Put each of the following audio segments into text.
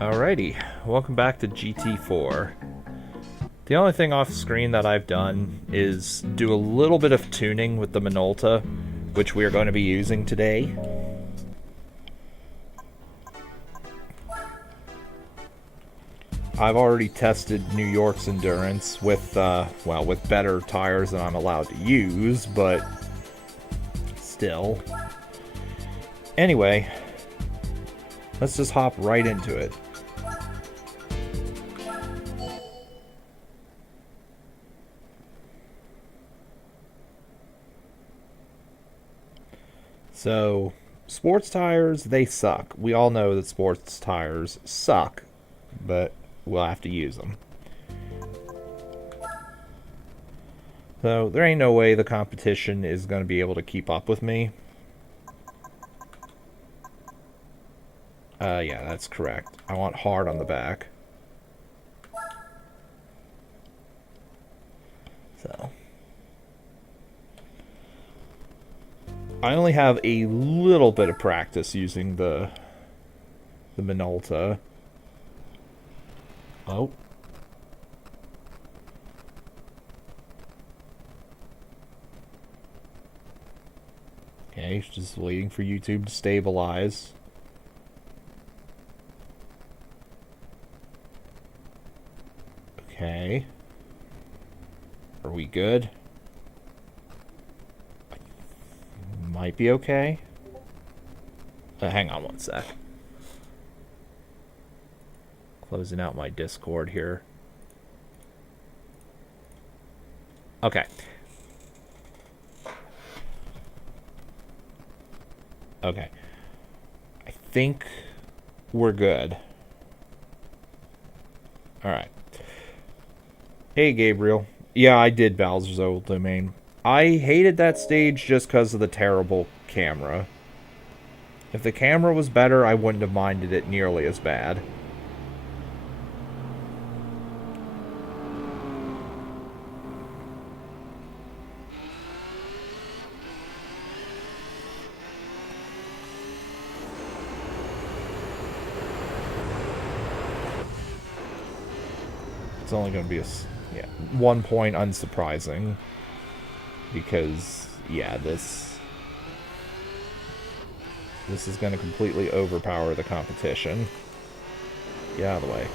Alrighty, welcome back to GT4. The only thing off screen that I've done is do a little bit of tuning with the Minolta, which we are going to be using today. I've already tested New York's endurance with, with better tires than I'm allowed to use, but still. Anyway, let's just hop right into it. So, sports tires, they suck. We all know that sports tires suck, but we'll have to use them. So, there ain't no way the competition is going to be able to keep up with me. Yeah, that's correct. I want hard on the back. So. I only have a little bit of practice using the Minolta. Oh. Okay, just waiting for YouTube to stabilize. Okay. Are we good? Might be okay. Hang on one sec. Closing out my Discord here. Okay. Okay. I think we're good. Alright. Hey, Gabriel. Yeah, I did Bowser's Old Domain. I hated that stage just because of the terrible camera. If the camera was better, I wouldn't have minded it nearly as bad. It's only going to be 1 point unsurprising. Because, yeah, this is going to completely overpower the competition. Get out of the way.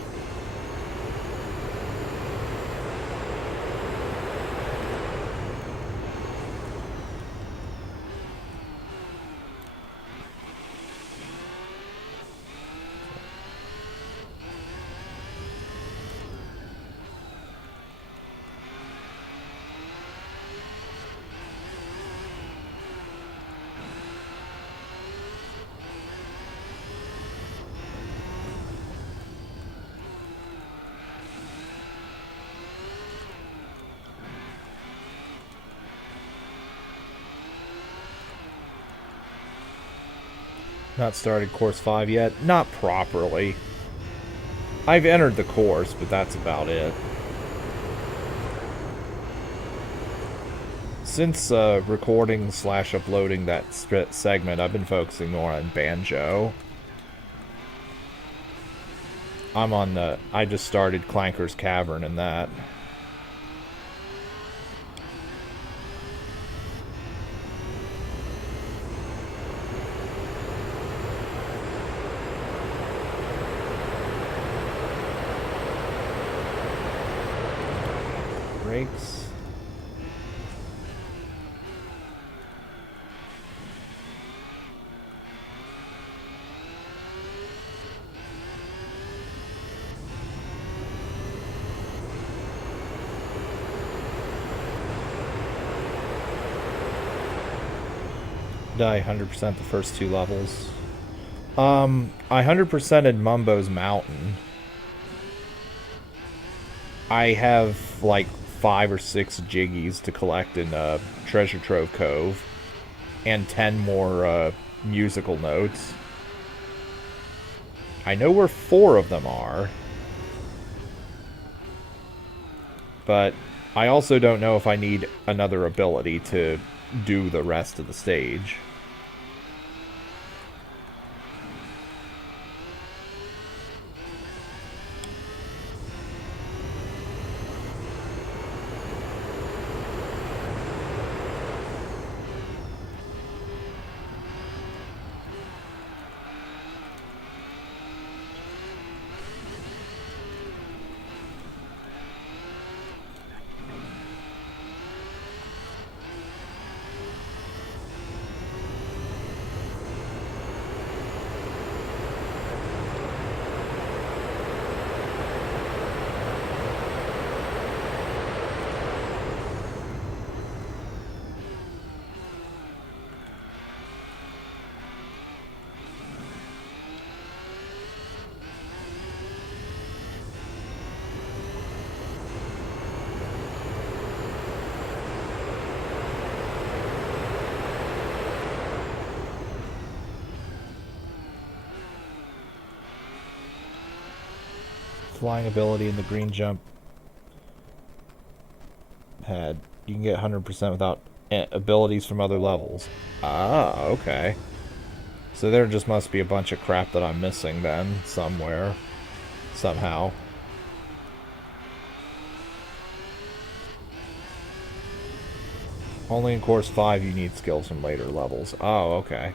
Not started course 5 yet. Not properly. I've entered the course, but that's about it. Since recording / uploading that segment, I've been focusing more on Banjo. I just started Clanker's Cavern in that. Brakes. Die 100% the first 2 levels. I 100%ed Mumbo's Mountain. I have like 5 or 6 Jiggies to collect in Treasure Trove Cove, and 10 more musical notes. I know where 4 of them are, but I also don't know if I need another ability to do the rest of the stage. Flying ability in the green jump pad. You can get 100% without abilities from other levels. Ah, okay. So there just must be a bunch of crap that I'm missing then, somewhere. Somehow. Only in Course 5 you need skills from later levels. Oh, okay.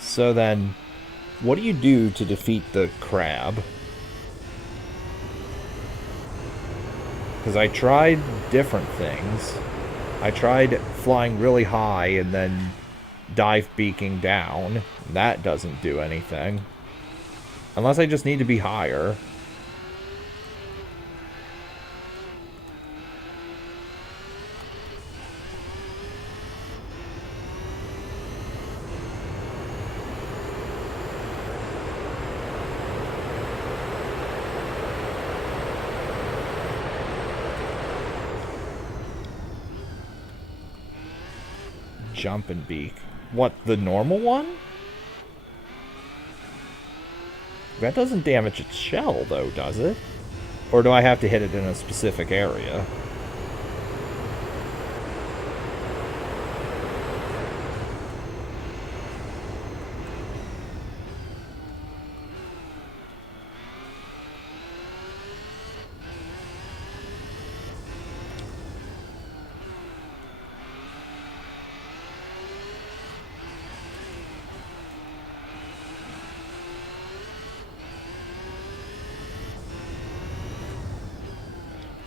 So then, what do you do to defeat the crab? Because I tried different things. I tried flying really high and then dive beaking down. That doesn't do anything. Unless I just need to be higher. Jump and beak. What, the normal one? That doesn't damage its shell, though, does it? Or do I have to hit it in a specific area?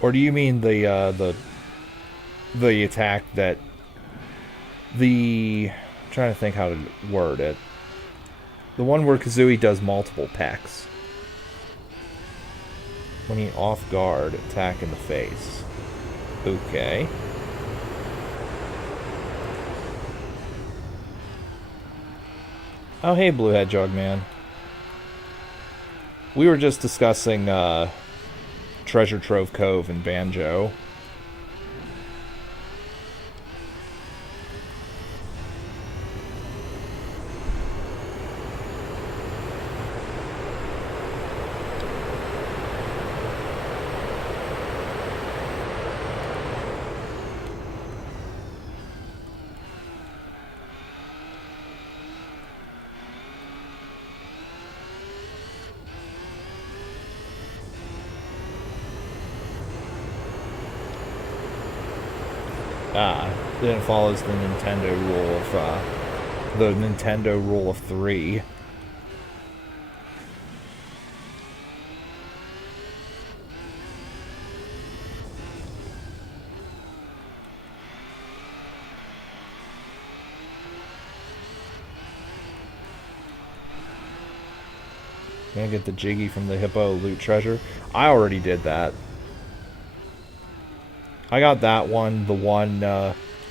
Or do you mean the attack that I'm trying to think how to word it. The one where Kazooie does multiple pecks. When he off guard, attack in the face. Okay. Oh, hey, Blue Hedgehog Man. We were just discussing Treasure Trove Cove and Banjo. Then it follows the Nintendo rule of 3. Gonna get the Jiggy from the Hippo loot treasure. I already did that. I got that one, the one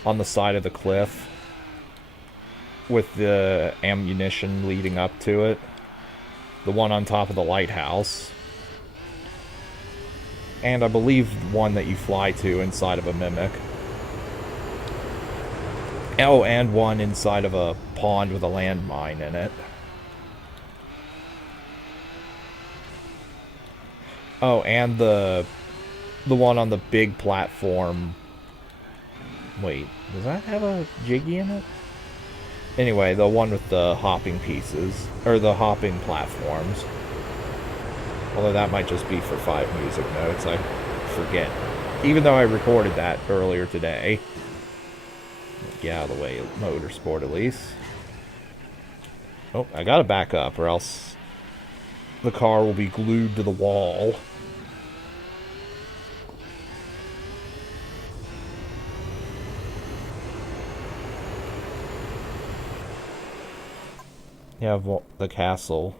on the side of the cliff with the ammunition leading up to it. The one on top of the lighthouse. And I believe one that you fly to inside of a mimic. Oh, and one inside of a pond with a landmine in it. Oh, and the one on the big platform. Wait, does that have a Jiggy in it? Anyway, the one with the hopping pieces, or the hopping platforms. Although that might just be for 5 music notes, I forget. Even though I recorded that earlier today. Get out of the way, Motorsport at least. Oh, I gotta back up or else the car will be glued to the wall. Yeah, the castle.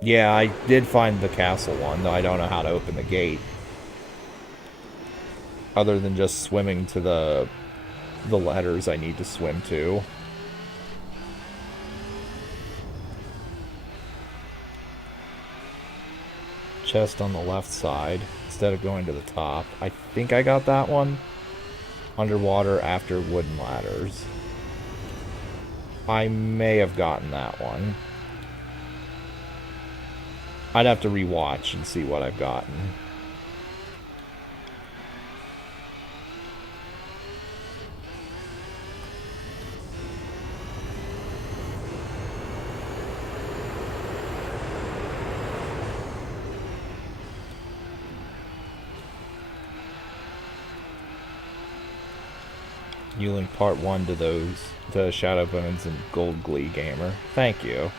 Yeah, I did find the castle one, though I don't know how to open the gate. Other than just swimming to the letters I need to swim to. Chest on the left side, instead of going to the top. I think I got that one. Underwater after wooden ladders. I may have gotten that one. I'd have to rewatch and see what I've gotten. You link part 1 to those, to Shadowbones and Gold Glee Gamer. Thank you.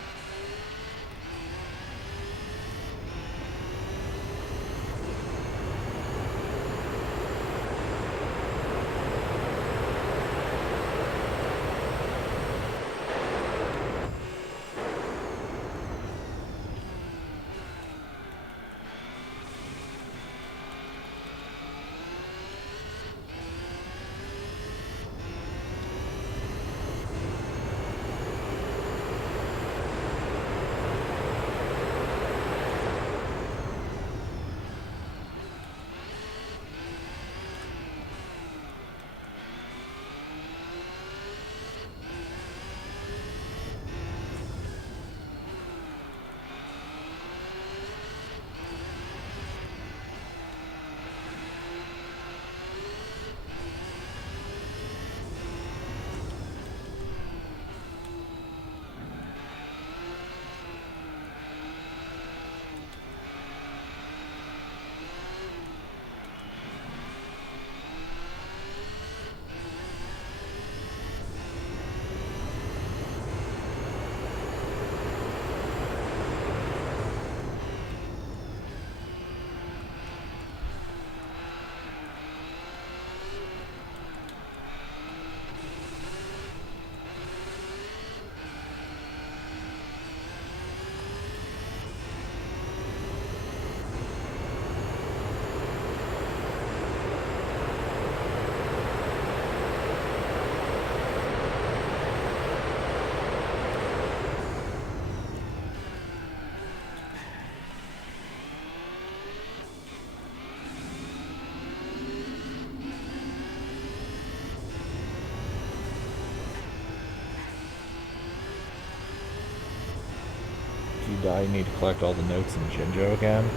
I need to collect all the notes in Jinjo again.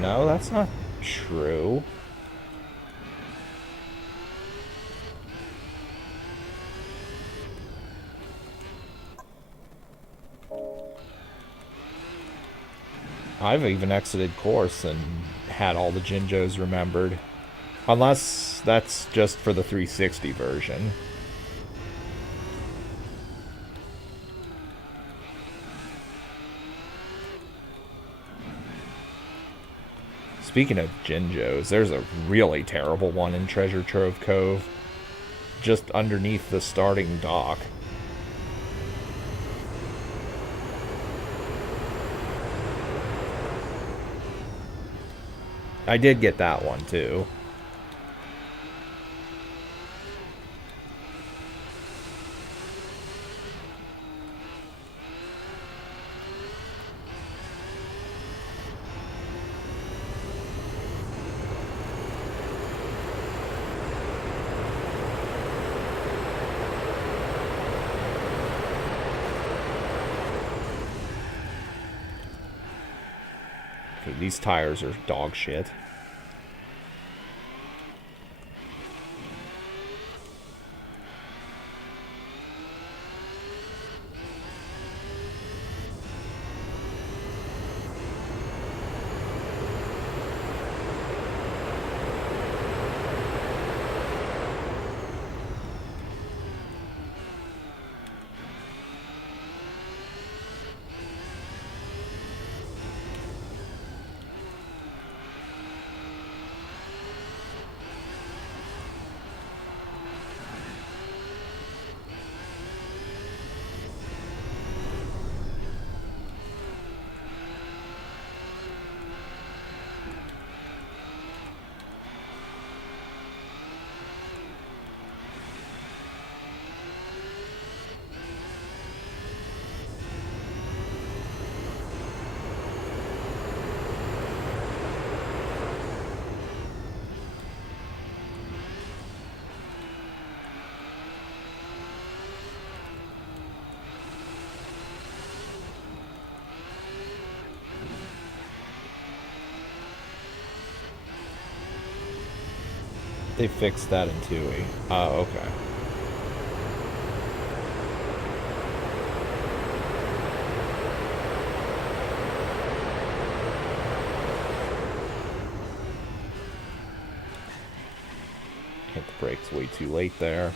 No, that's not true. I've even exited course and had all the Jinjos remembered. Unless that's just for the 360 version. Speaking of Jinjos, there's a really terrible one in Treasure Trove Cove. Just underneath the starting dock. I did get that one too. These tires are dog shit. They fixed that in TUI. Oh, okay. Hit the brakes way too late there.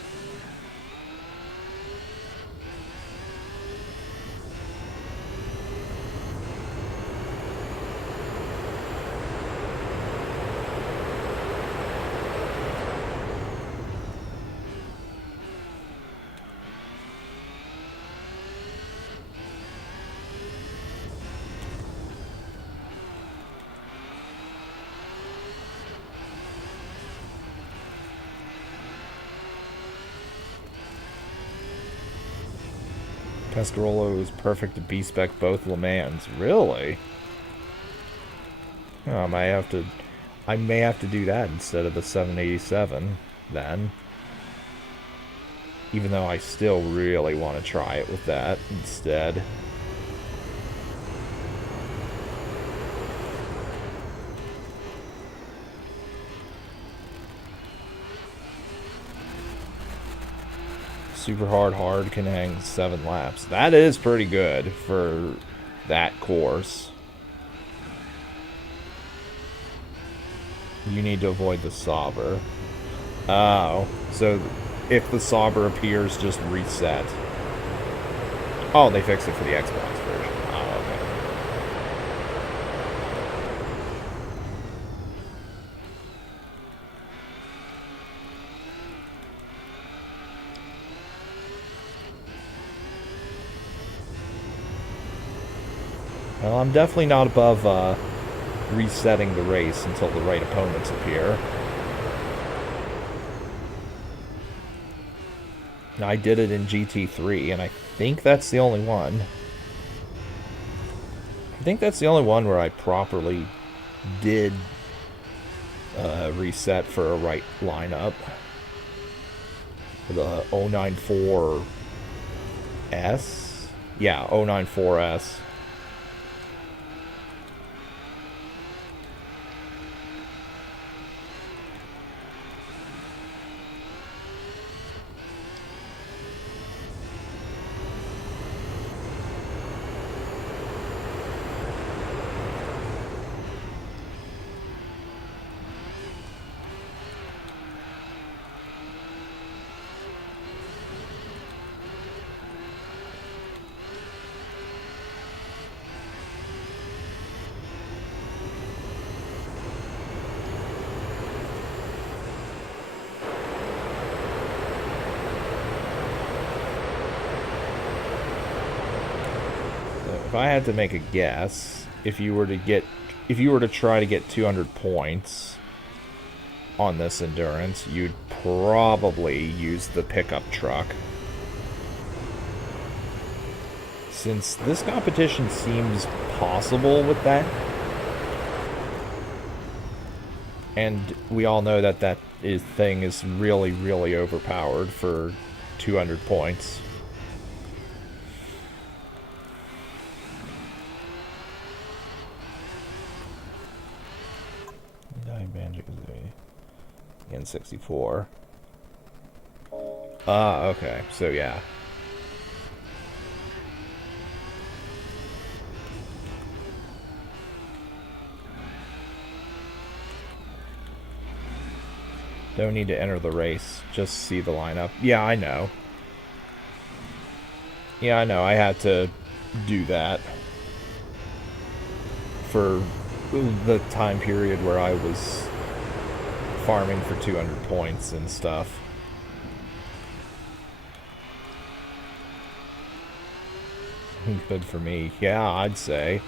Pescarolo is perfect to B-spec both Le Mans. Really? Oh, I may have to do that instead of the 787 then. Even though I still really want to try it with that instead. Super hard can hang 7 laps. That is pretty good for that course. You need to avoid the Sauber. Oh, so if the Sauber appears, just reset. Oh, they fixed it for the Xbox version. Oh, okay. Well, I'm definitely not above resetting the race until the right opponents appear. I did it in GT3, and I think that's the only one. I think that's the only one where I properly did reset for a right lineup. For the 094S? Yeah, 094S. If I had to make a guess, if you were to try to get 200 points on this endurance, you'd probably use the pickup truck. Since this competition seems possible with that, and we all know that thing is really, really overpowered for 200 points. N64. Ah, okay. So, yeah. Don't need to enter the race. Just see the lineup. Yeah, I know. Yeah, I know. I had to do that for the time period where I was farming for 200 points and stuff. Good for me. Yeah, I'd say.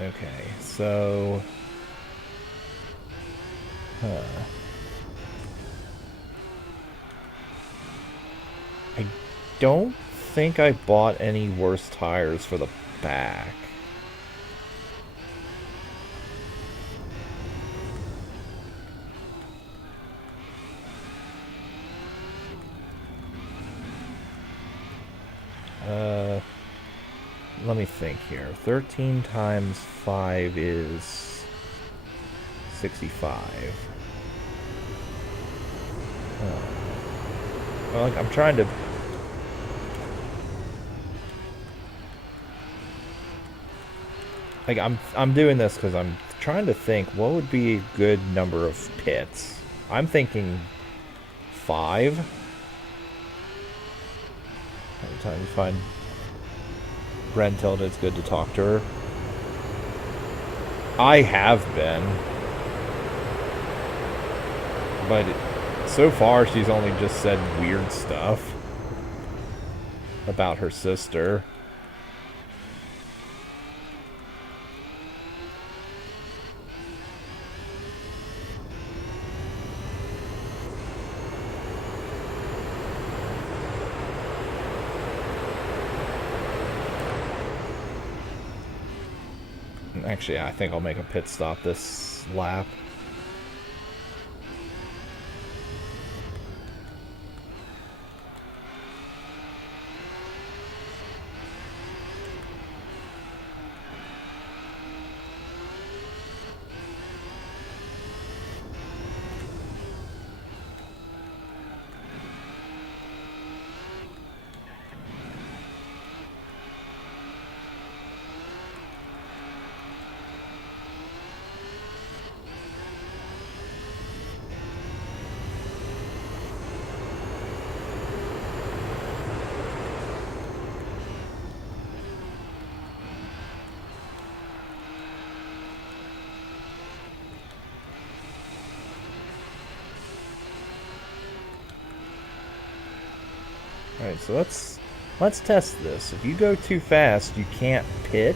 Okay, so... Huh. I don't think I bought any worse tires for the back. Let me think here. 13 times 5 is 65. Well, I'm trying to... Like, I'm doing this because I'm trying to think what would be a good number of pits. I'm thinking 5. Every time you find Brentilda, it's good to talk to her. I have been. But so far, she's only just said weird stuff about her sister. Actually, I think I'll make a pit stop this lap. Alright, so let's test this. If you go too fast, you can't pit.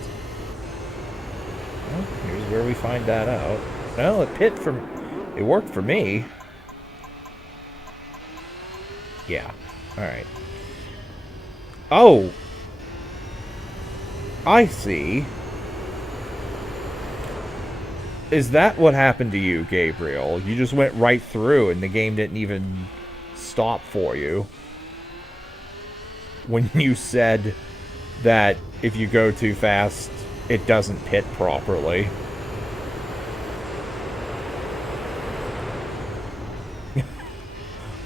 Well, here's where we find that out. Well, it worked for me. Yeah. Alright. Oh! I see. Is that what happened to you, Gabriel? You just went right through and the game didn't even stop for you. When you said that if you go too fast, it doesn't pit properly.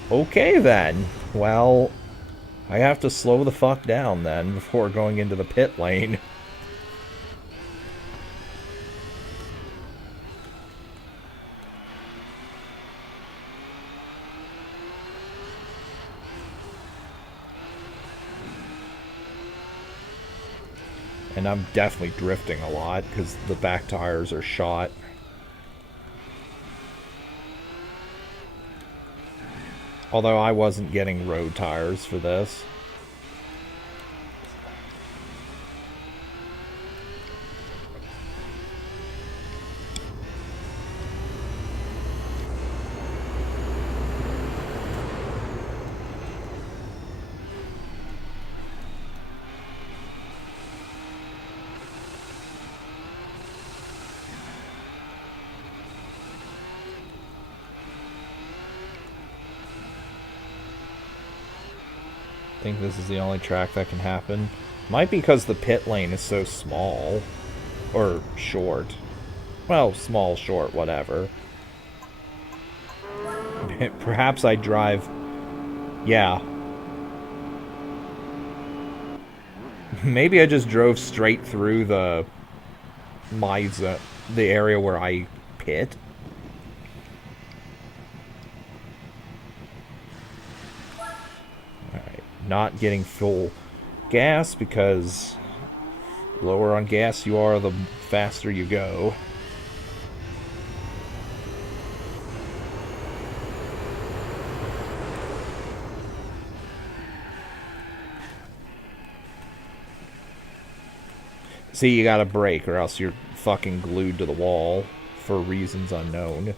Okay then. Well, I have to slow the fuck down then before going into the pit lane. And I'm definitely drifting a lot because the back tires are shot. Although I wasn't getting road tires for this. I think this is the only track that can happen. Might be because the pit lane is so small. Or short. Well, small, short, whatever. Perhaps I drive... Yeah. Maybe I just drove straight through the area where I pit. Alright, not getting full gas because the lower on gas you are, the faster you go. See, you gotta brake or else you're fucking glued to the wall for reasons unknown.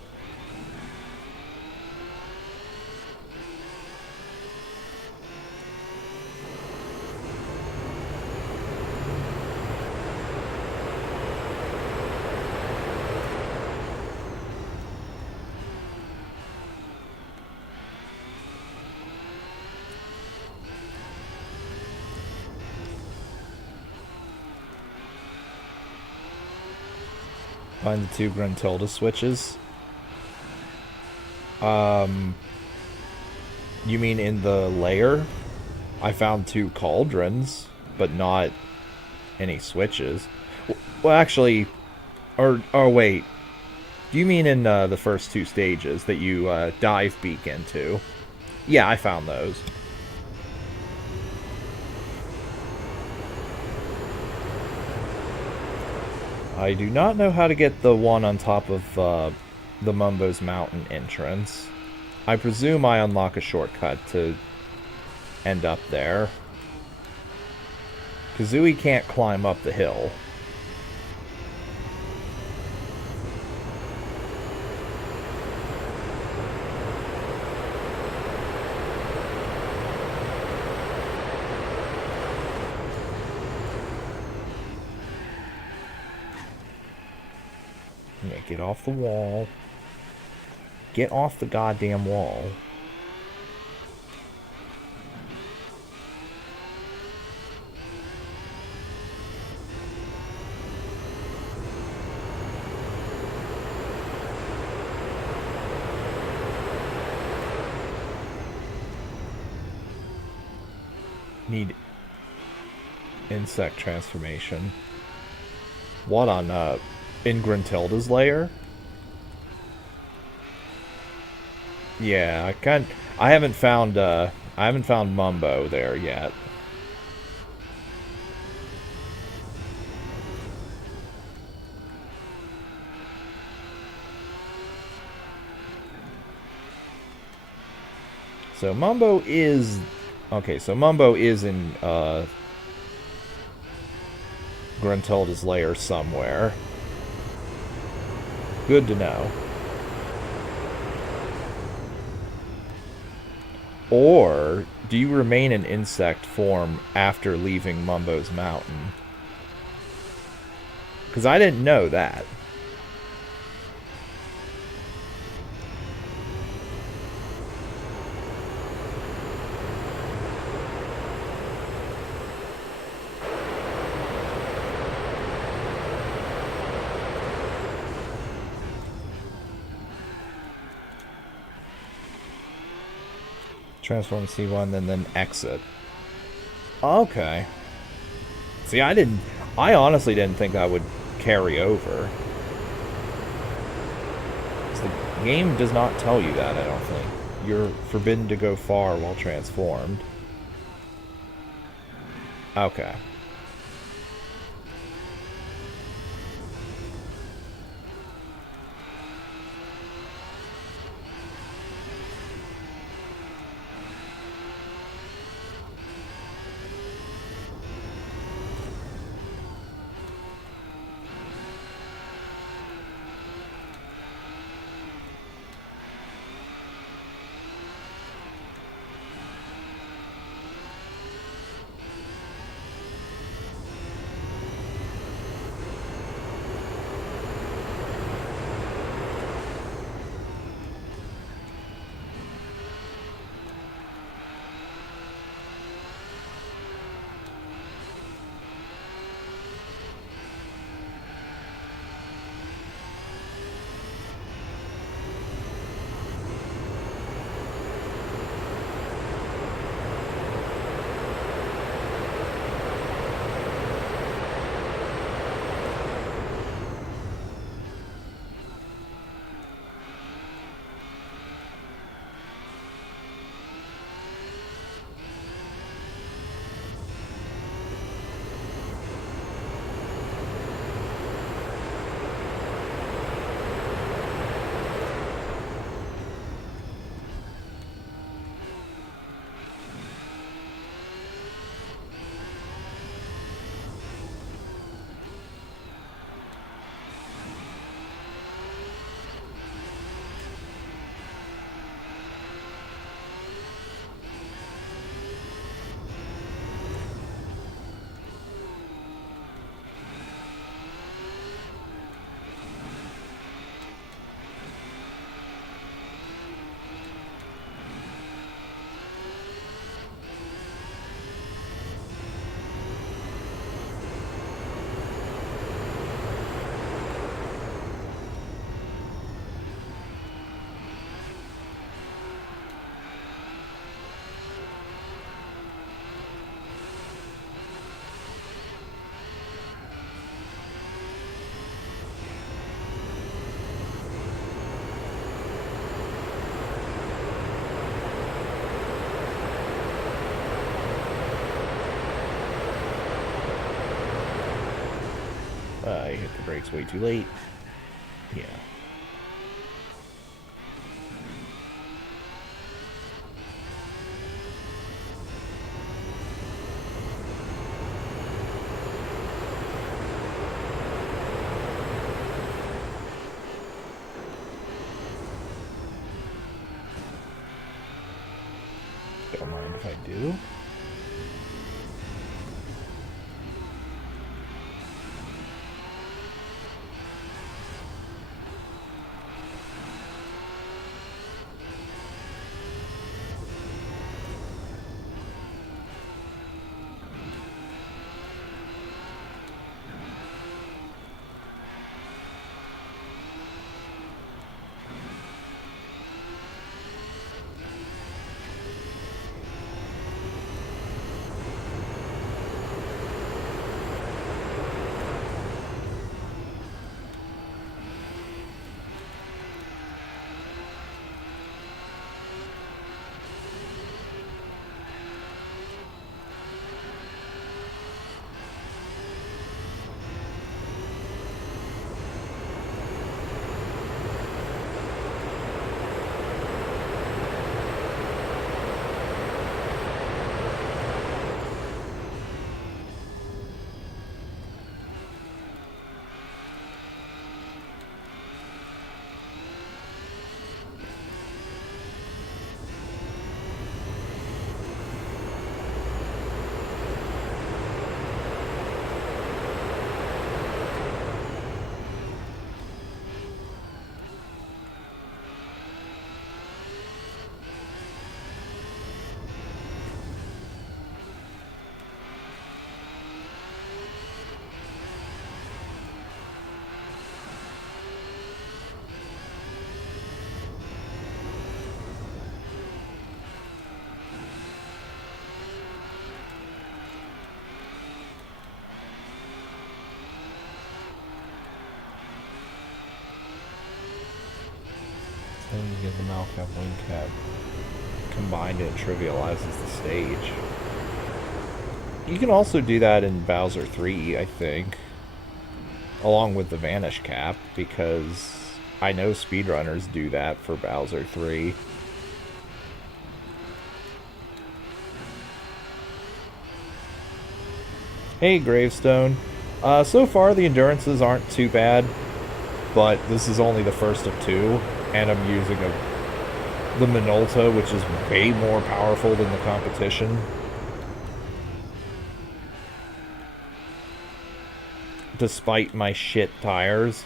Find the two Gruntilda switches. You mean in the lair? I found two cauldrons, but not any switches. Well, actually, or wait. Do you mean in the first two stages that you dive beak into? Yeah, I found those. I do not know how to get the one on top of the Mumbo's Mountain entrance. I presume I unlock a shortcut to end up there. Kazooie can't climb up the hill. Yeah, get off the wall. Get off the goddamn wall. Need insect transformation. What on in Gruntilda's lair? Yeah, I haven't found Mumbo there yet. So Mumbo is okay, so Mumbo is in Gruntilda's lair somewhere. Good to know. Or do you remain in insect form after leaving Mumbo's Mountain? Because I didn't know that. Transform C1 and then exit. Okay. See, I honestly didn't think I would carry over. 'Cause the game does not tell you that, I don't think. You're forbidden to go far while transformed. Okay. I hit the brakes way too late. Yeah. Don't mind if I do. Then you get the Malcap wing cap combined, it trivializes the stage. You can also do that in Bowser 3, I think, along with the Vanish cap, because I know speedrunners do that for Bowser 3. Hey, Gravestone. So far, the endurances aren't too bad, but this is only the first of two, and I'm using the Minolta, which is way more powerful than the competition. Despite my shit tires.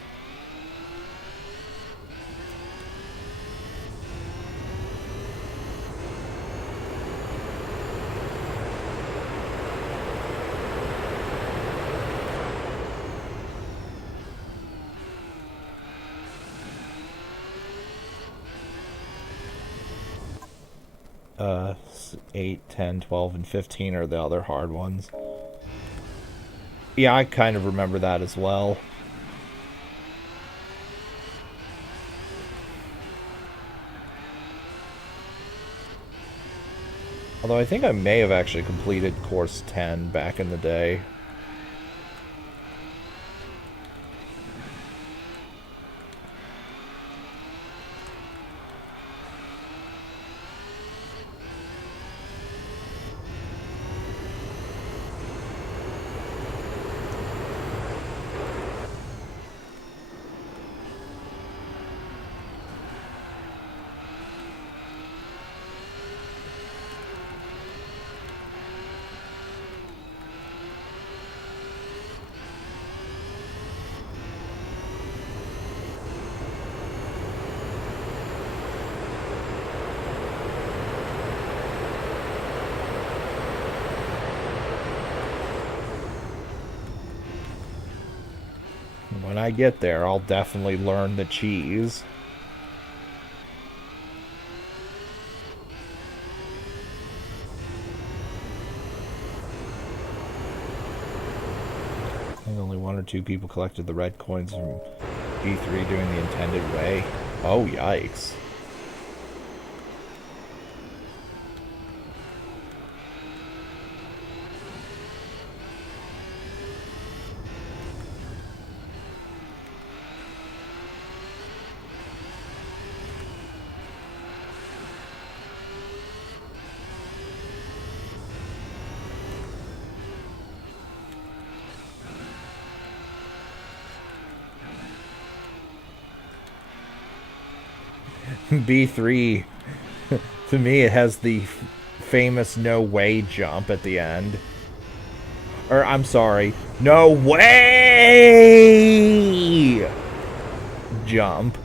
Uh, 8, 10, 12, and 15 are the other hard ones. Yeah, I kind of remember that as well. Although I think I may have actually completed course 10 back in the day. When I get there, I'll definitely learn the cheese. I think only 1 or 2 people collected the red coins from E3 doing the intended way. Oh, yikes. B3, to me, it has the famous no way jump at the end. Or, I'm sorry, no way jump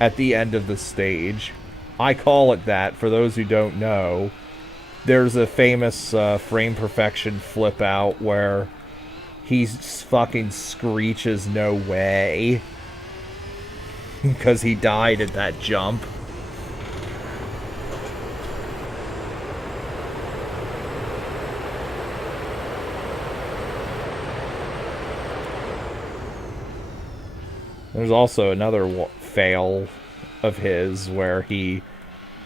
at the end of the stage. I call it that, for those who don't know. There's a famous frame perfection flip out where he fucking screeches no way because he died at that jump. There's also another fail of his where he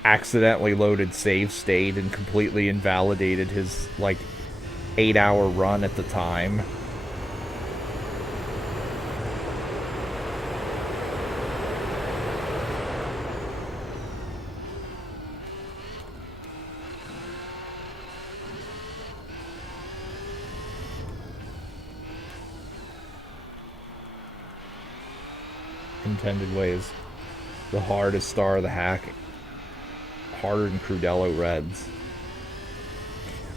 accidentally loaded save state and completely invalidated his, like, 8-hour run at the time. Intended ways. The hardest star of the hack. Harder than Crudello Reds.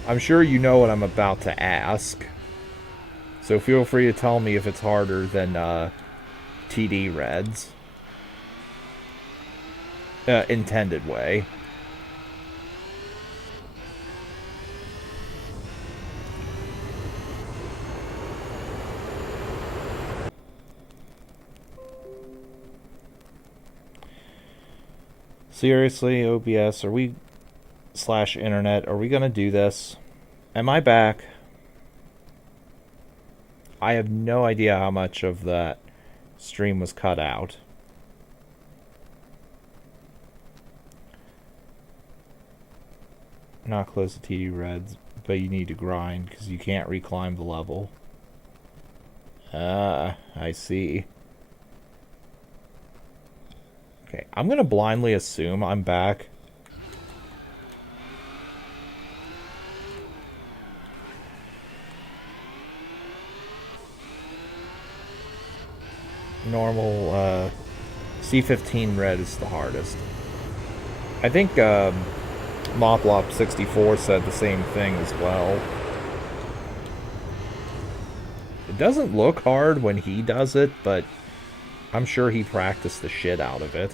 I'm sure you know what I'm about to ask. So feel free to tell me if it's harder than TD Reds. Intended way. Seriously, OBS, are we / internet, are we gonna do this? Am I back? I have no idea how much of that stream was cut out. Not close to TD Reds, but you need to grind because you can't reclimb the level. Ah, I see. Okay, I'm gonna blindly assume I'm back. Normal, C15 red is the hardest. I think, Moplop64 said the same thing as well. It doesn't look hard when he does it, but I'm sure he practiced the shit out of it.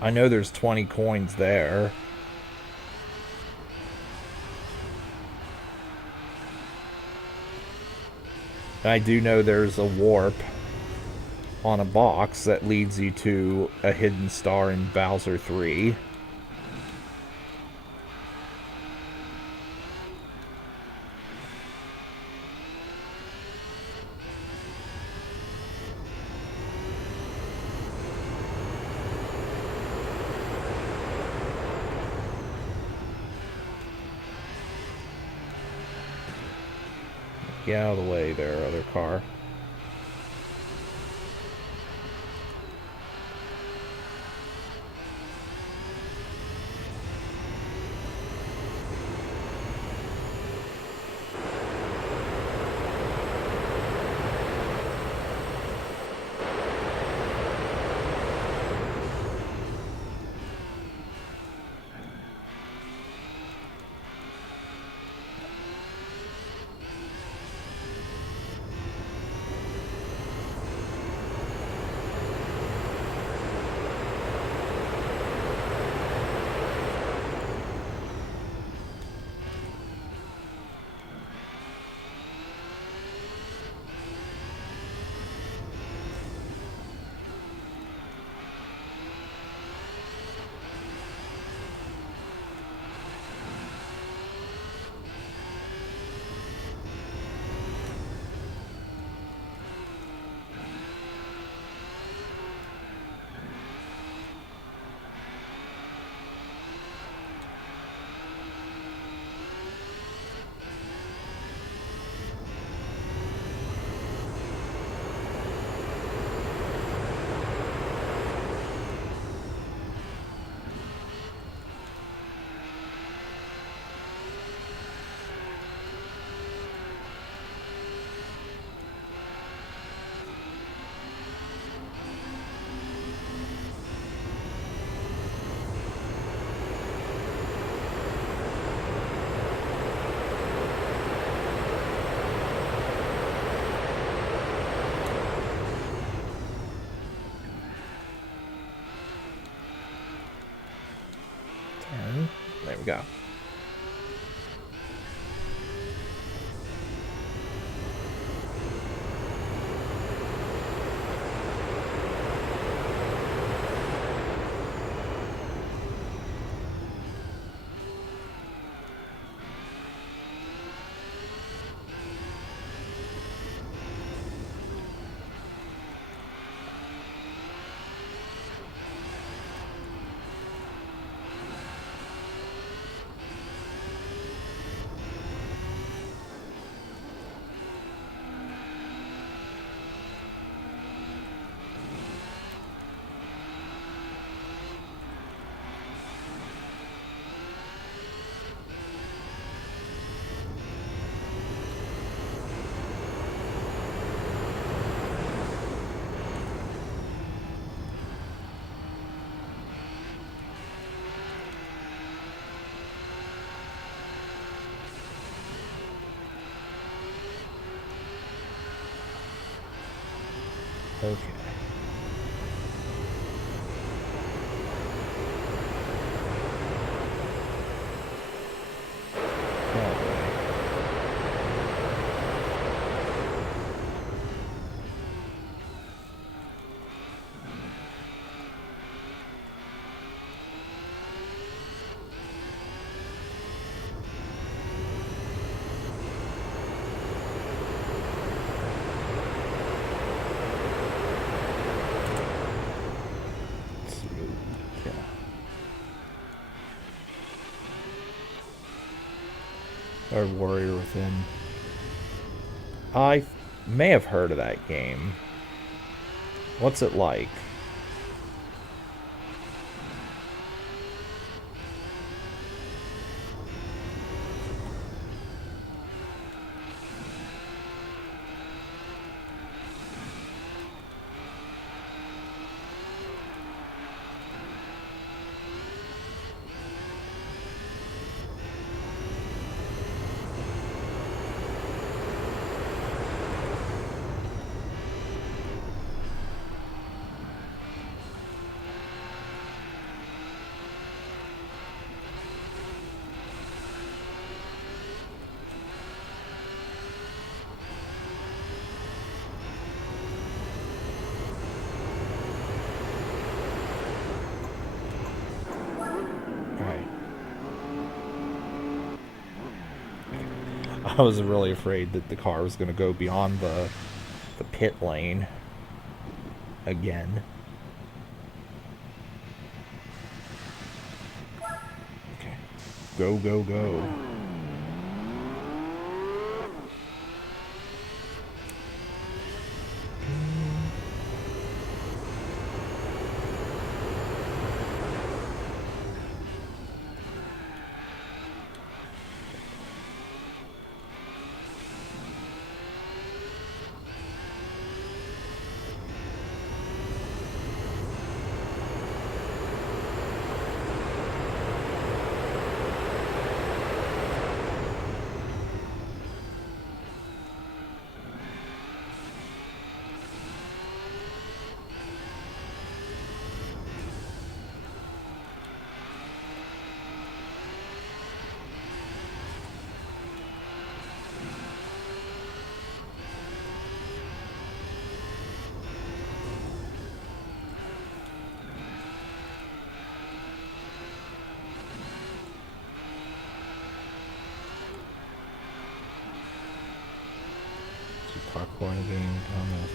I know there's 20 coins there. I do know there's a warp on a box that leads you to a hidden star in Bowser 3. Get out of the way there, other car. There we go. Okay. Or Warrior Within. I may have heard of that game. What's it like? I was really afraid that the car was going to go beyond the pit lane again. Okay. Go, go, go. Popcorn game, combos.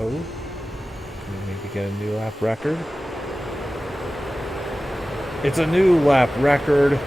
Oh, can we maybe get a new lap record? It's a new lap record.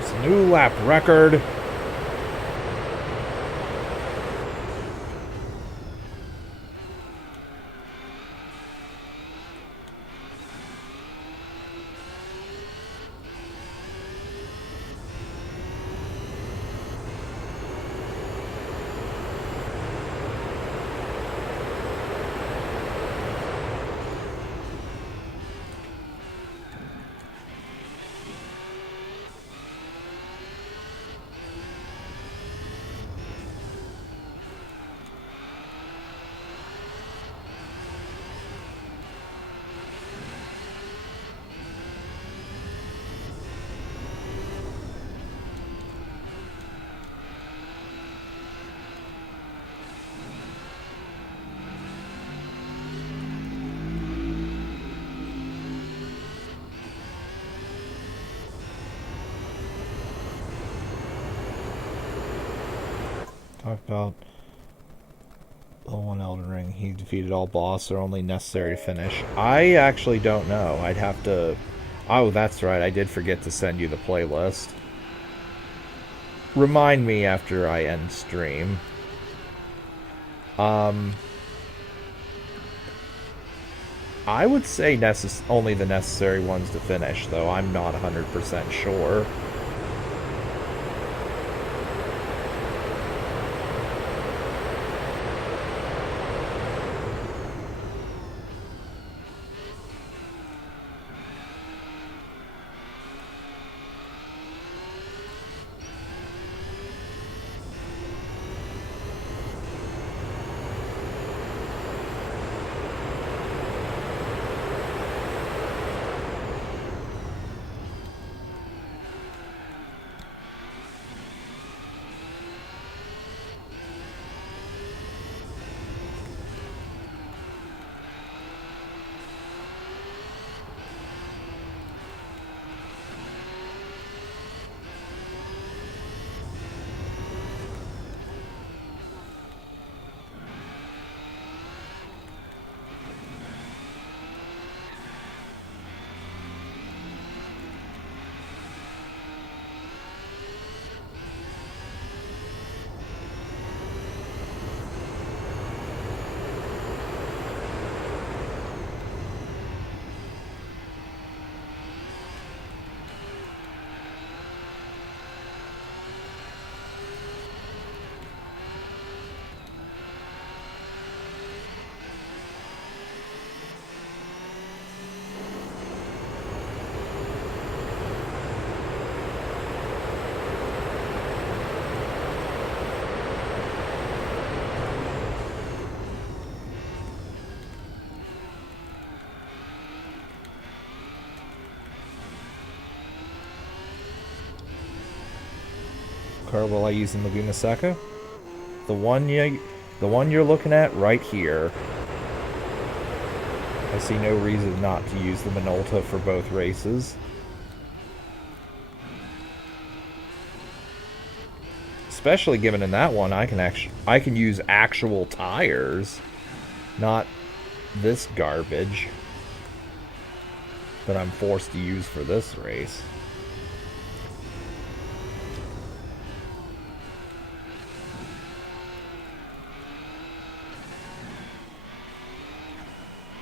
It's a new lap record. Talk about the one Elden Ring. He defeated all boss or only necessary to finish. I actually don't know. I'd have to... Oh, that's right. I did forget to send you the playlist. Remind me after I end stream. I would say only the necessary ones to finish, though I'm not 100% sure. Car will I use in Laguna Seca? The one you're looking at right here. I see no reason not to use the Minolta for both races. especially given in that one, I can use actual tires, not this garbage that I'm forced to use for this race.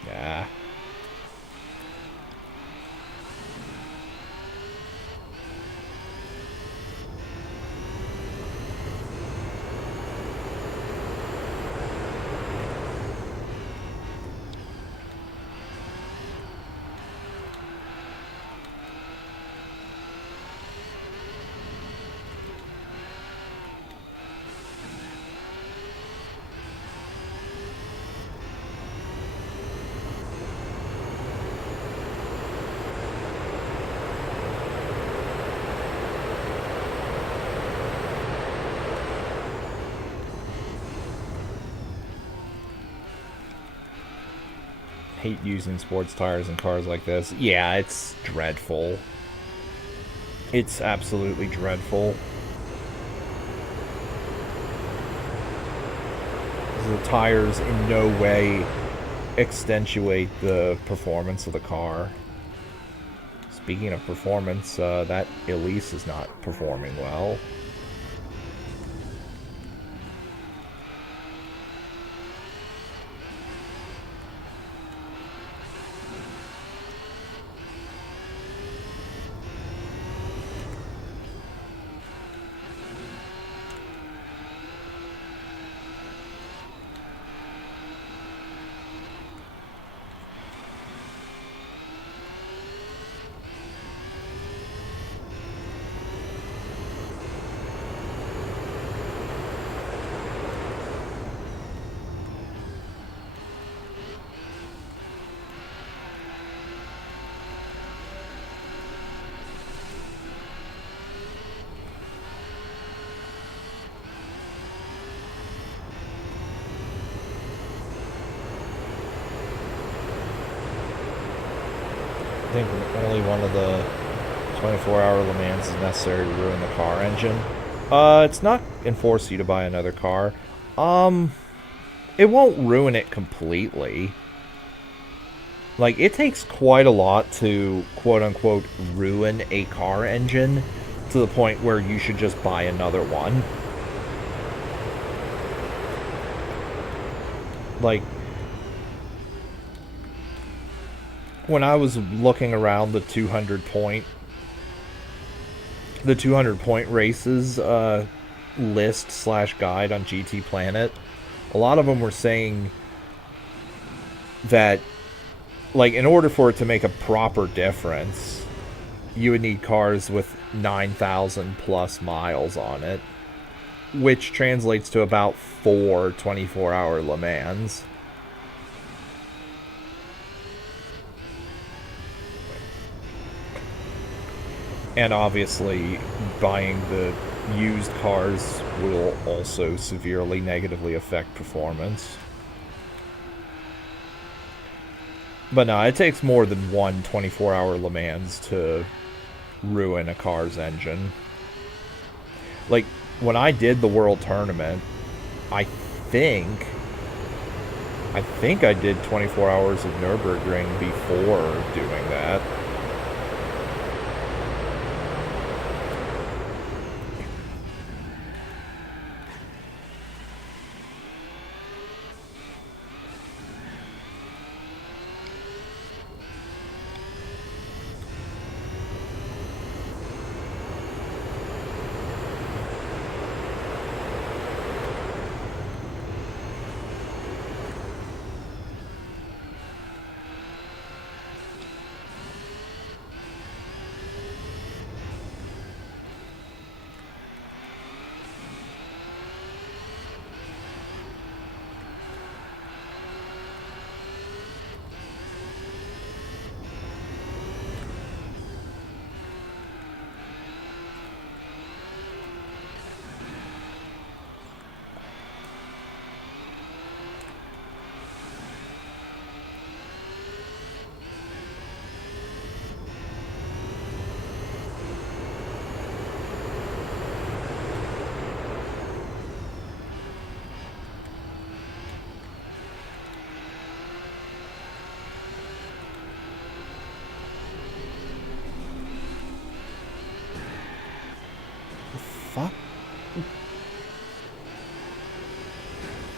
Yeah. Hate using sports tires in cars like this. Yeah, it's dreadful. It's absolutely dreadful. The tires in no way accentuate the performance of the car. Speaking of performance, that Elise is not performing well. I think only one of the 24-hour Le Mans is necessary to ruin the car engine. It's not enforce you to buy another car. It won't ruin it completely. Like, it takes quite a lot to, quote-unquote, ruin a car engine to the point where you should just buy another one. Like, when I was looking around the 200 point races list / guide on GT Planet, a lot of them were saying that, like, in order for it to make a proper difference, you would need cars with 9,000 plus miles on it, which translates to about 4 24-hour Le Mans. And obviously, buying the used cars will also severely negatively affect performance. But no, it takes more than one 24-hour Le Mans to ruin a car's engine. Like, when I did the World Tournament, I think I did 24 hours of Nürburgring before doing that.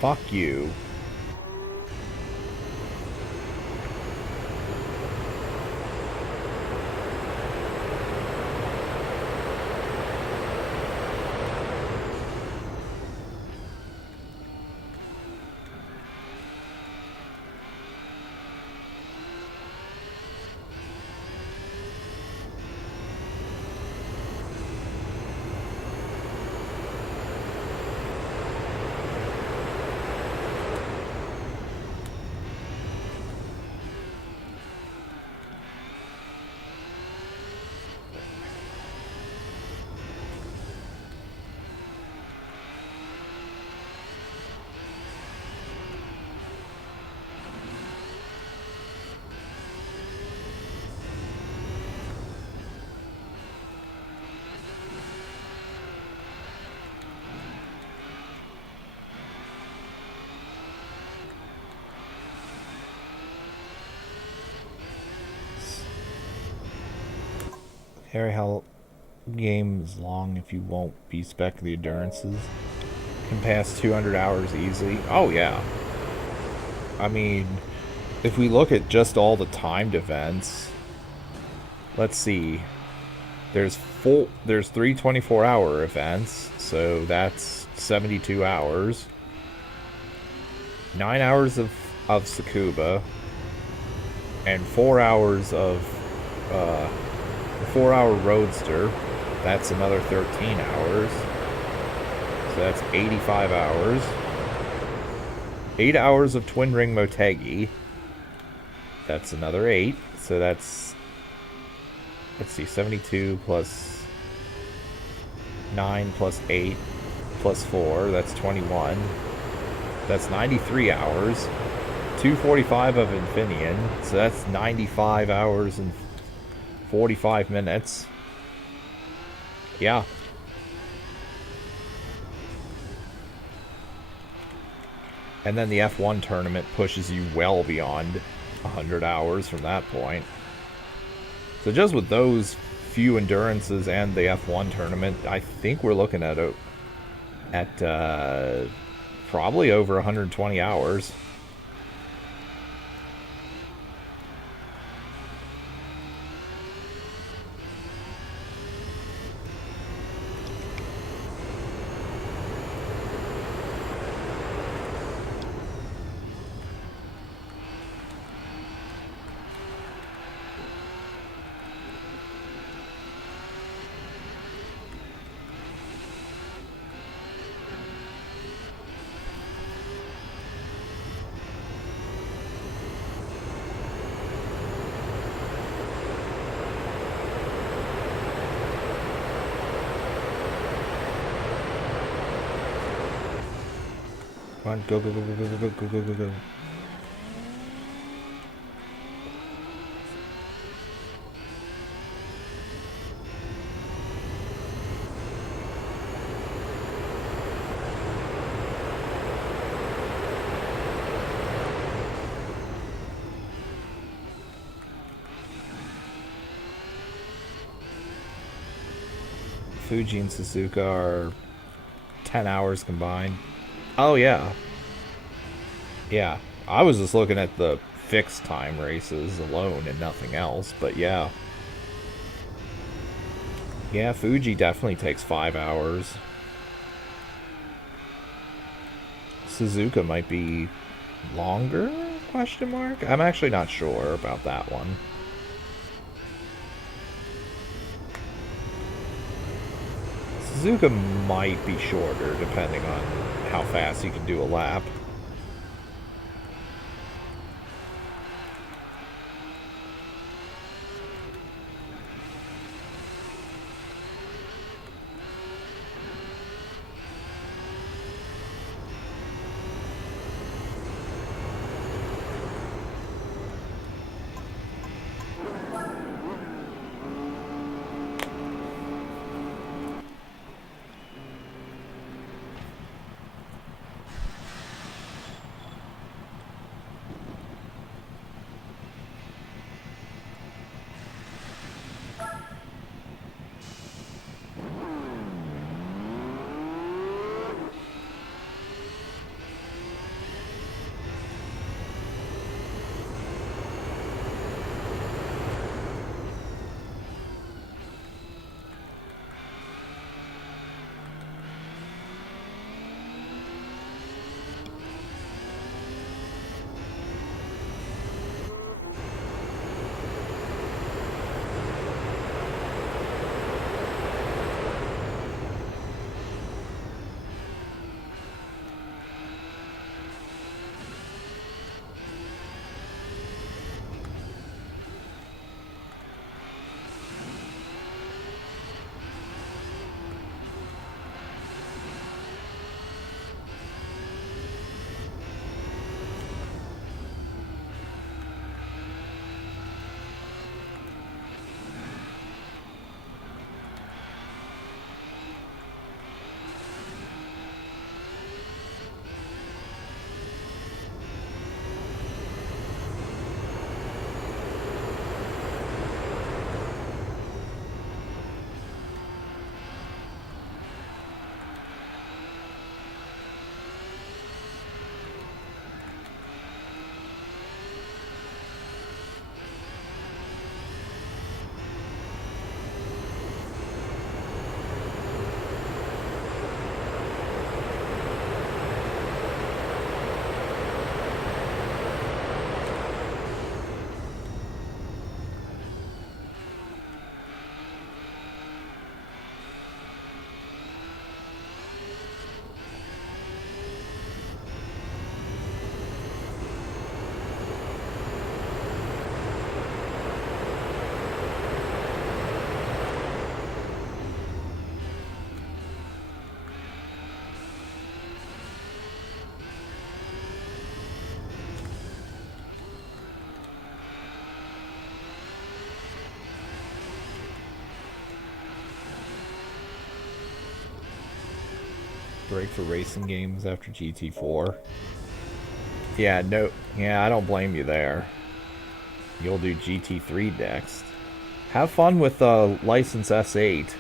Fuck you. Harry, how game is long if you won't be spec the endurances? Can pass 200 hours easily. Oh yeah. I mean, if we look at just all the timed events, let's see. There's 3 24-hour events, so that's 72 hours. 9 hours of Tsukuba, and 4 hours of the 4-hour Roadster. That's another 13 hours. So that's 85 hours. 8 hours of Twin Ring Motegi. That's another 8. So that's, let's see, 72 plus 9 plus 8 plus 4. That's 21. That's 93 hours. 245 of Infineon. So that's 95 hours and 45 minutes. Yeah. And then the F1 tournament pushes you well beyond 100 hours from that point. So just with those few endurances and the F1 tournament, I think we're looking at probably over 120 hours. Come on, go, go, go, go, go, go, go, go, go, go. Fuji and Suzuka are 10 hours combined. Oh, yeah. Yeah. I was just looking at the fixed time races alone and nothing else, but yeah. Yeah, Fuji definitely takes 5 hours. Suzuka might be longer? Question mark? I'm actually not sure about that one. Suzuka might be shorter depending on how fast you can do a lap. break for racing games after GT4. Yeah, no, yeah, I don't blame you there. You'll do GT3 next. Have fun with License S8.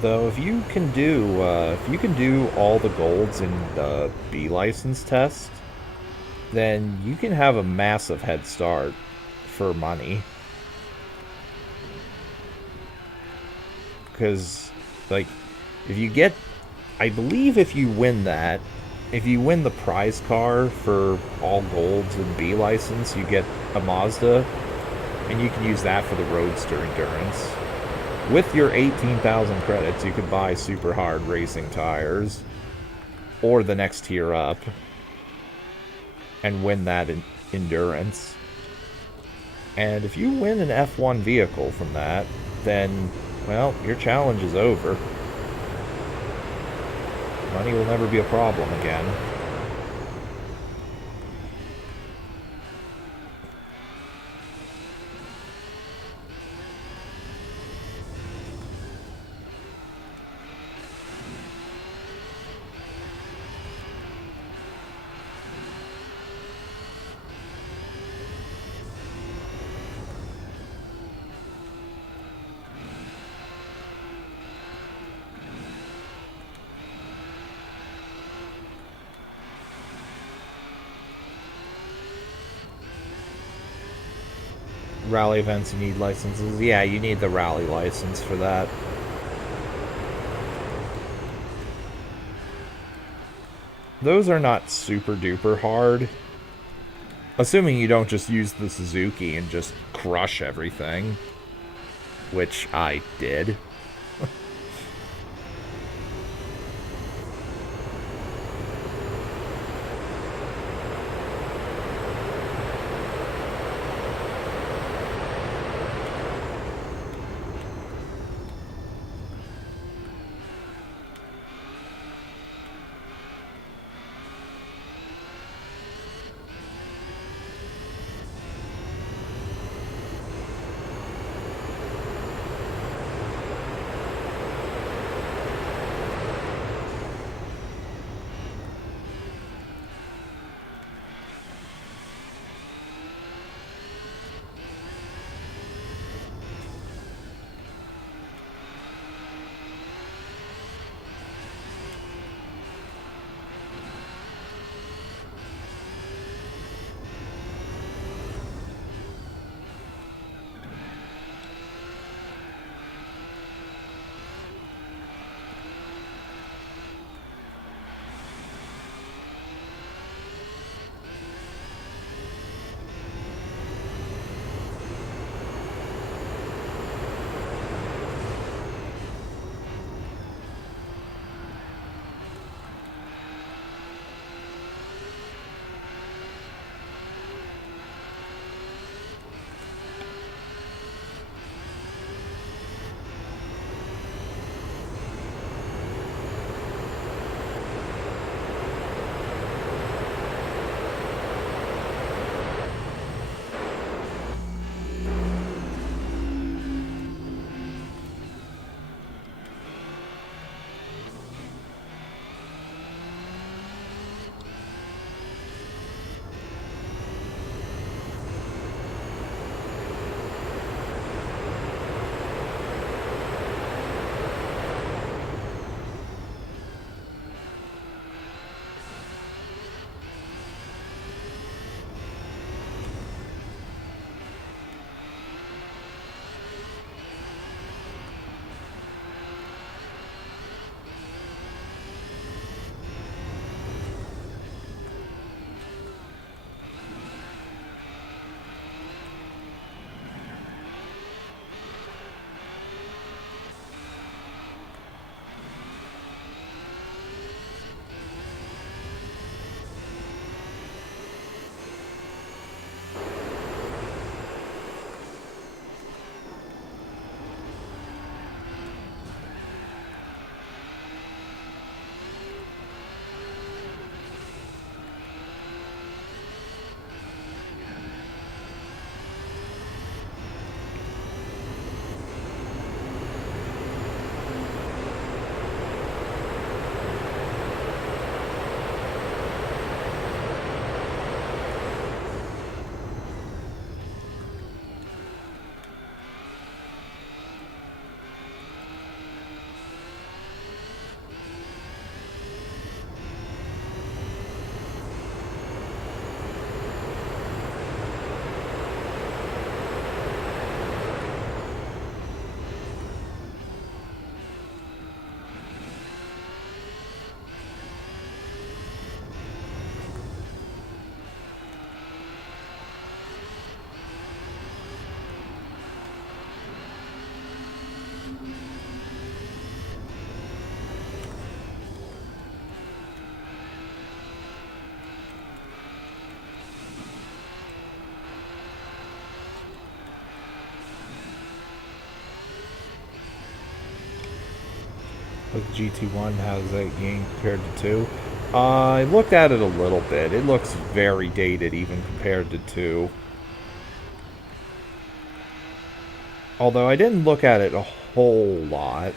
Though, if you can do all the golds in the B license test, then you can have a massive head start for money. Because, like, if you get, I believe if you win that, if you win the prize car for all golds in B license, you get a Mazda, and you can use that for the Roadster Endurance. With your 18,000 credits, you could buy super hard racing tires, or the next tier up, and win that in endurance. And if you win an F1 vehicle from that, then, well, your challenge is over. Money will never be a problem again. Rally events, you need licenses. Yeah, you need the rally license for that. Those are not super duper hard. Assuming you don't just use the Suzuki and just crush everything. Which I did. Like GT1, how does that game compared to 2? I looked at it a little bit. It looks very dated even compared to 2. Although I didn't look at it a whole lot.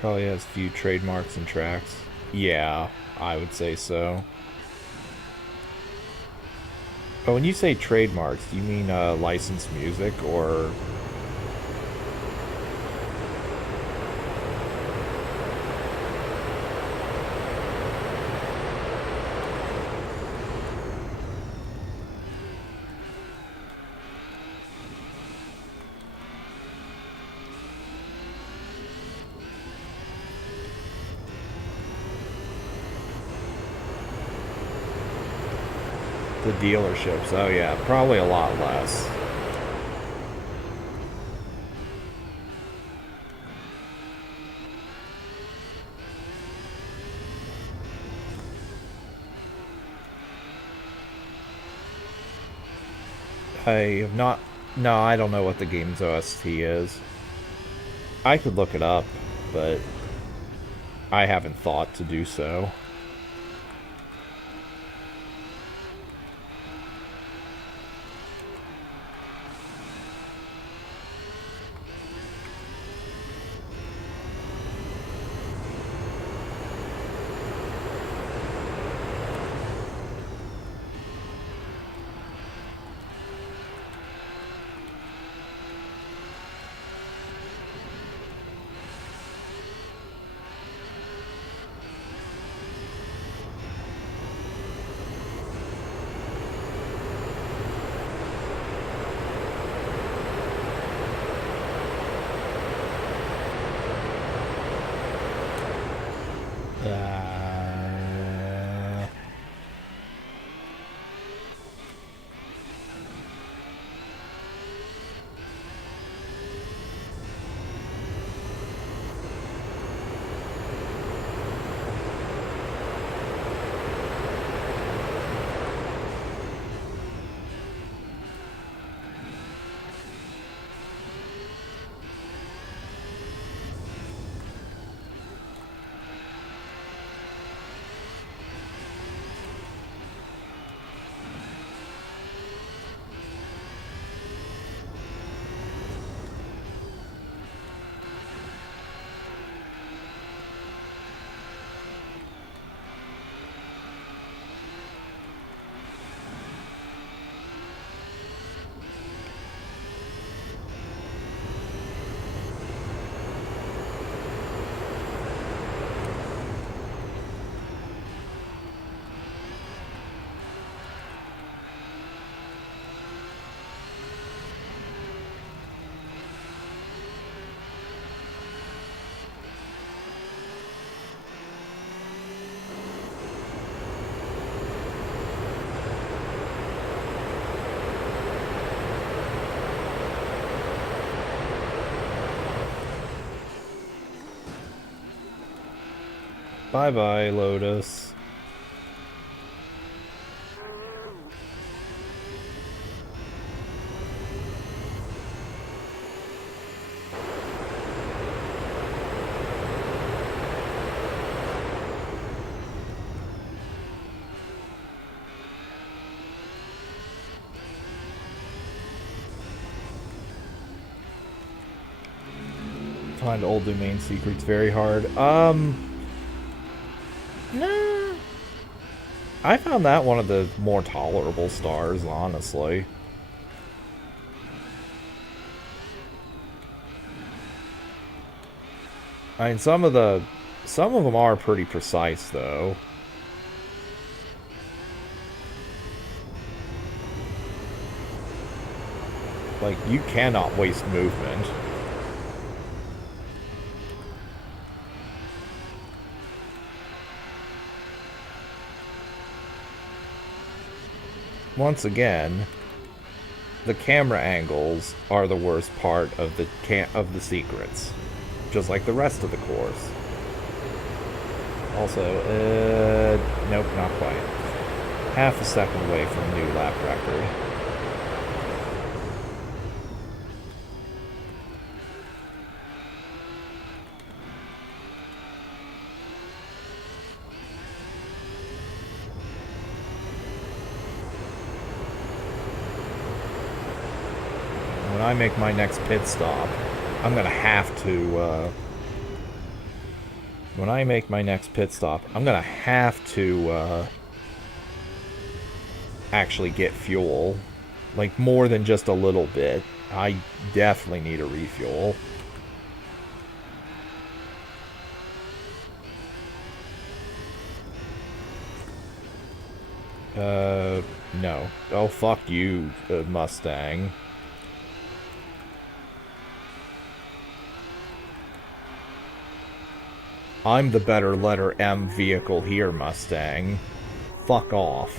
Probably has few trademarks and tracks. Yeah, I would say so. But when you say trademarks, do you mean licensed music or... the dealerships? Oh yeah, probably a lot less. I have not... No, I don't know what the game's OST is. I could look it up, but I haven't thought to do so. Bye-bye, Lotus. find old domain secrets very hard. Nah. I found that one of the more tolerable stars, honestly. I mean, some of them are pretty precise, though. Like, you cannot waste movement. Once again, the camera angles are the worst part of the secrets, just like the rest of the course. Also, nope, not quite. Half a second away from a new lap record. When I make my next pit stop, I'm gonna have to, when I make my next pit stop, I'm gonna have to, actually get fuel. Like, more than just a little bit. I definitely need a refuel. No. Oh, fuck you, Mustang. I'm the better letter M vehicle here, Mustang. Fuck off.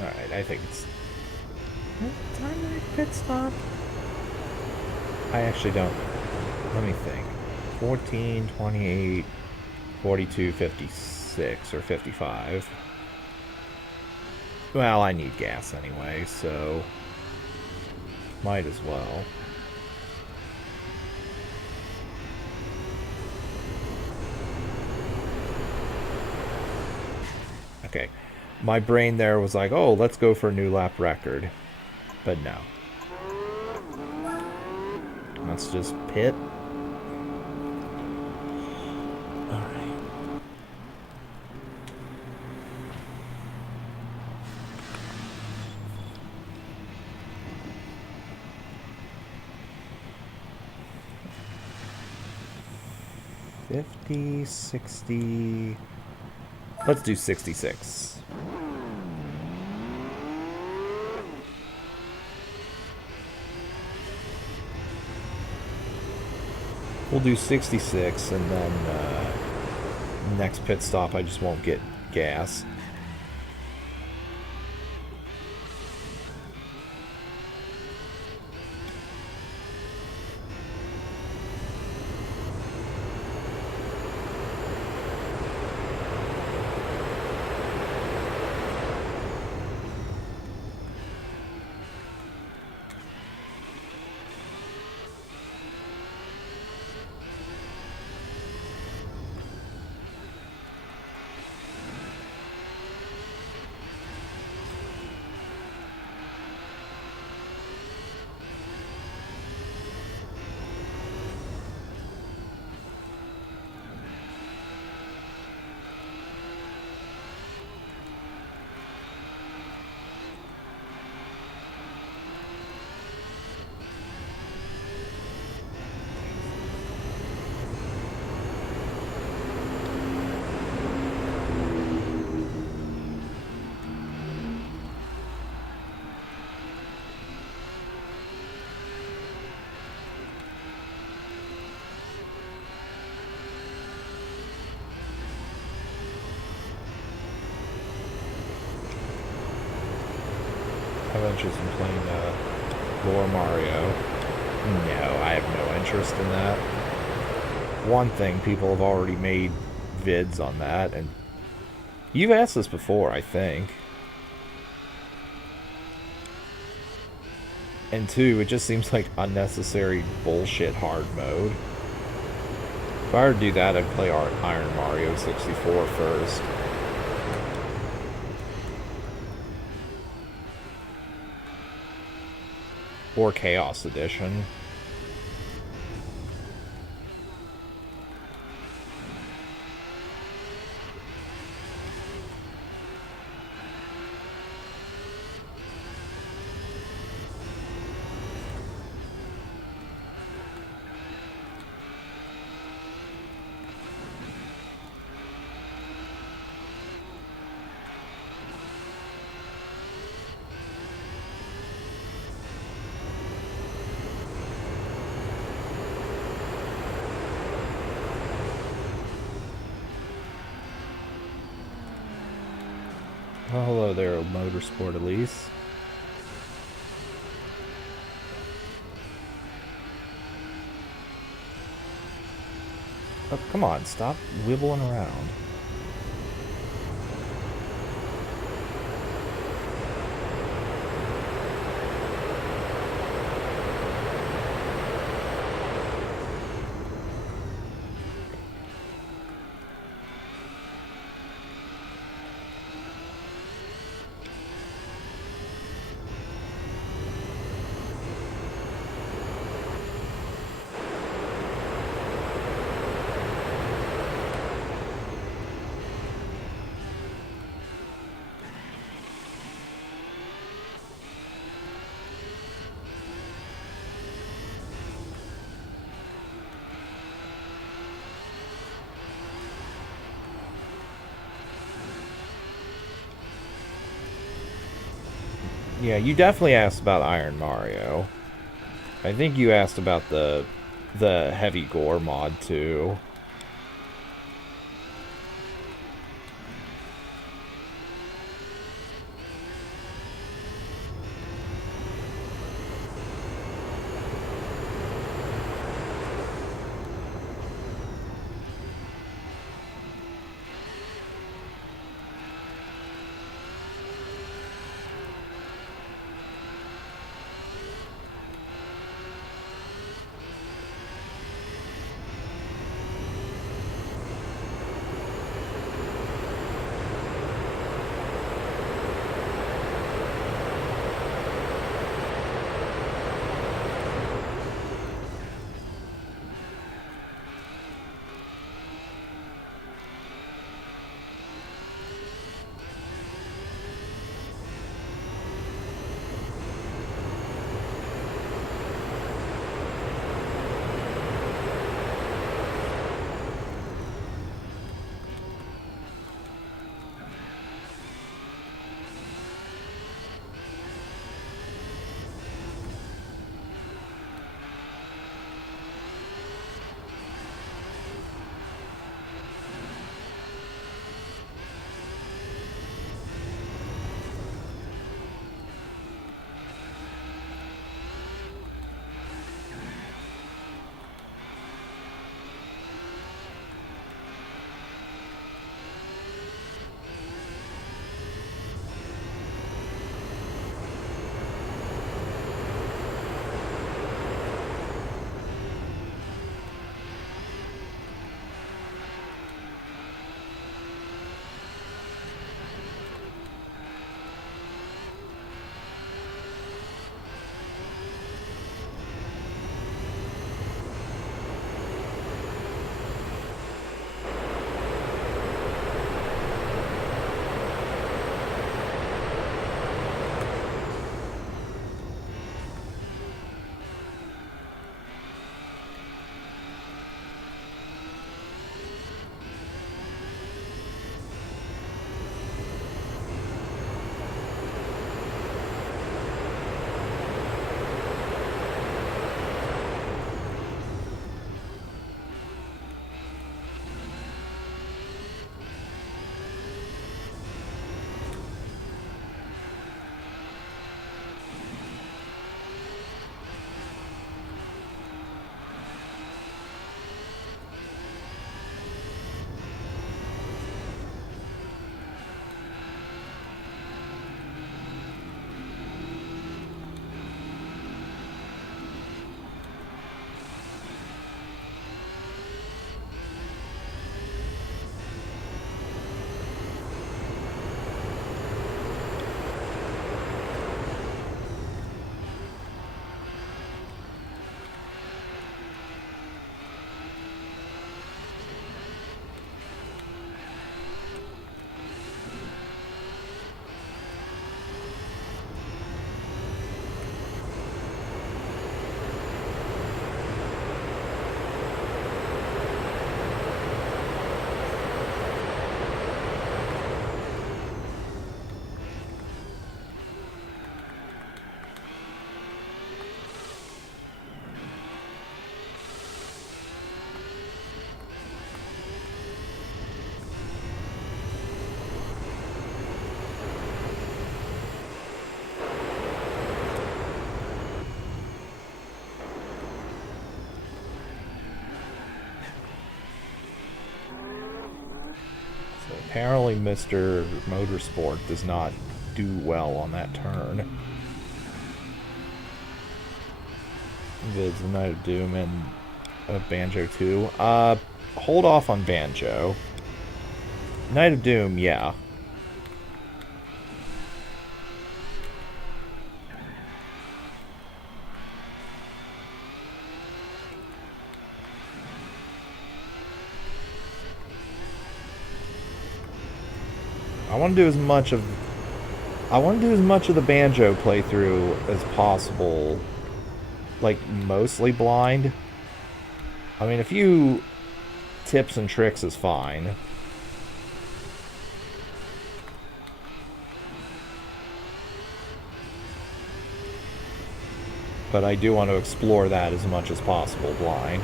Alright, I think it's time to make pit stop. I actually don't. Let me think. 14, 28, 42, 56, or 55. Well, I need gas anyway, so Might as well. Okay. My brain there was like, oh, let's go for a new lap record. But no. Let's just pit. Alright. $50, $60. Let's do 66. We'll do 66, and then next pit stop I just won't get gas. Have interest in playing Lore Mario? No, I have no interest in that. One thing, people have already made vids on that, and you've asked this before, I think. And two, it just seems like unnecessary bullshit hard mode. If I were to do that, I'd play Iron Mario 64 first. Or Chaos Edition. Oh, hello there, Motorsport Elise. Oh, come on, stop wibbling around. Yeah, you definitely asked about Iron Mario. I think you asked about the heavy gore mod too. Apparently Mr. Motorsport does not do well on that turn. Vids Night of Doom and Banjo 2. Hold off on Banjo. Night of Doom, yeah. I want to do as much of the Banjo playthrough as possible, like mostly blind. I mean, a few tips and tricks is fine. But I do want to explore that as much as possible blind.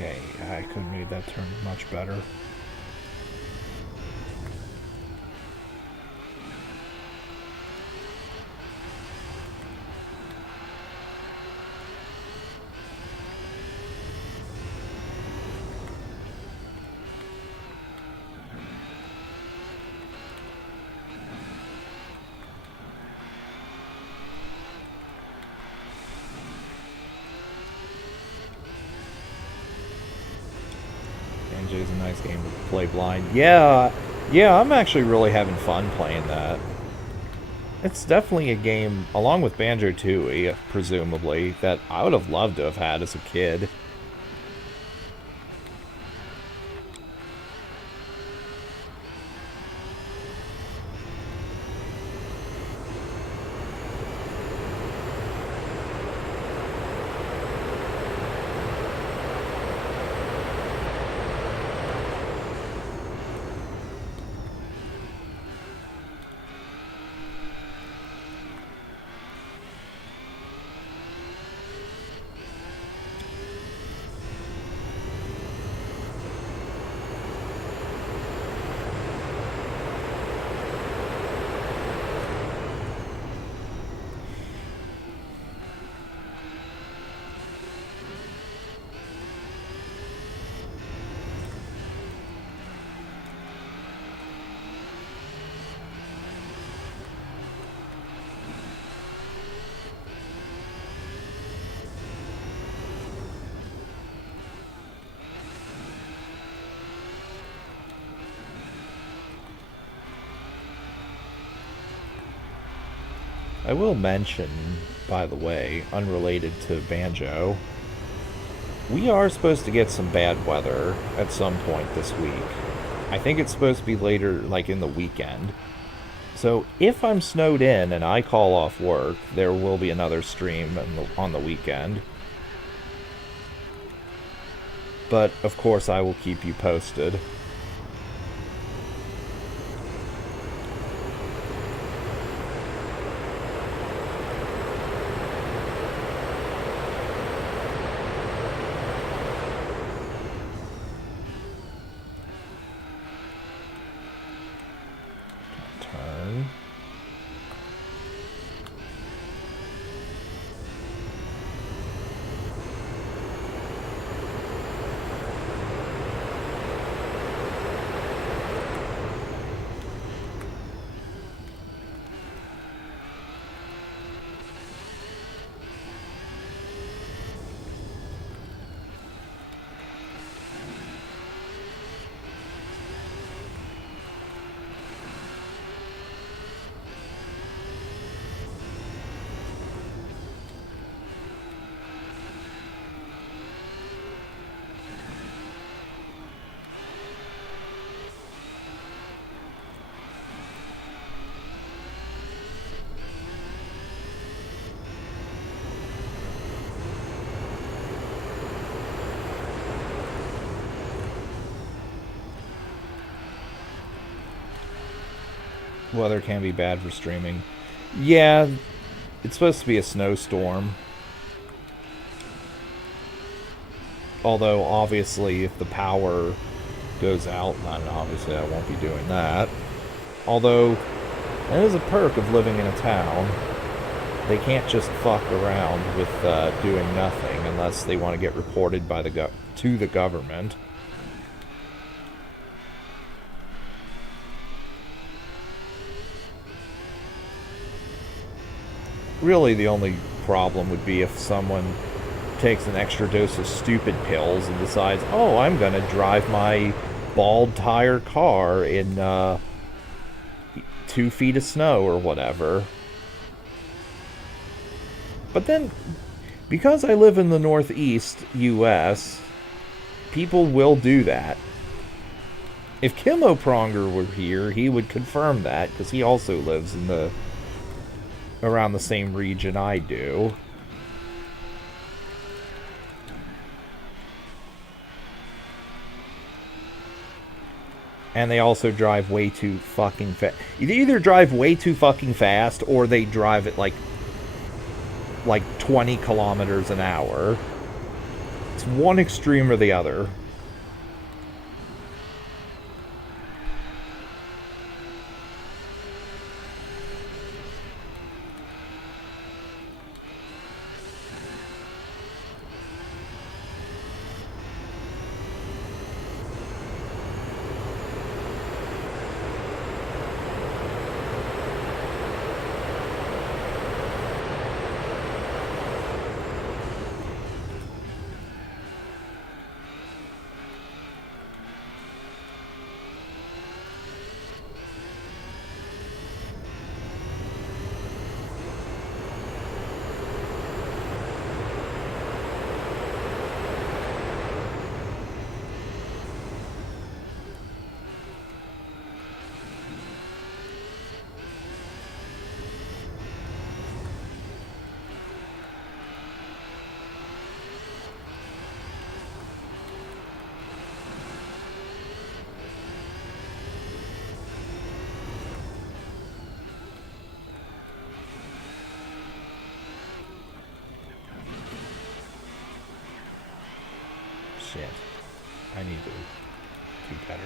Okay, I could have made that turn much better. Banjo's a nice game to play blind. Yeah, I'm actually really having fun playing that. It's definitely a game, along with Banjo 2, presumably, that I would have loved to have had as a kid. I will mention, by the way, unrelated to Banjo, we are supposed to get some bad weather at some point this week. I think it's supposed to be later, like in the weekend. So if I'm snowed in and I call off work, there will be another stream on the weekend. But, of course, I will keep you posted. Weather can be bad for streaming. Yeah, it's supposed to be a snowstorm. Although, obviously, if the power goes out, then obviously I won't be doing that. Although, it is a perk of living in a town. They can't just fuck around with doing nothing unless they want to get reported by to the government. Really, the only problem would be if someone takes an extra dose of stupid pills and decides, oh, I'm going to drive my bald tire car in 2 feet of snow or whatever. But then, because I live in the Northeast U.S., people will do that. If Kimo Pronger were here, he would confirm that, because he also lives in around the same region I do. And they also drive way too fucking fast. They either drive way too fucking fast, or they drive at like 20 kilometers an hour. It's one extreme or the other. Shit. I need to do better.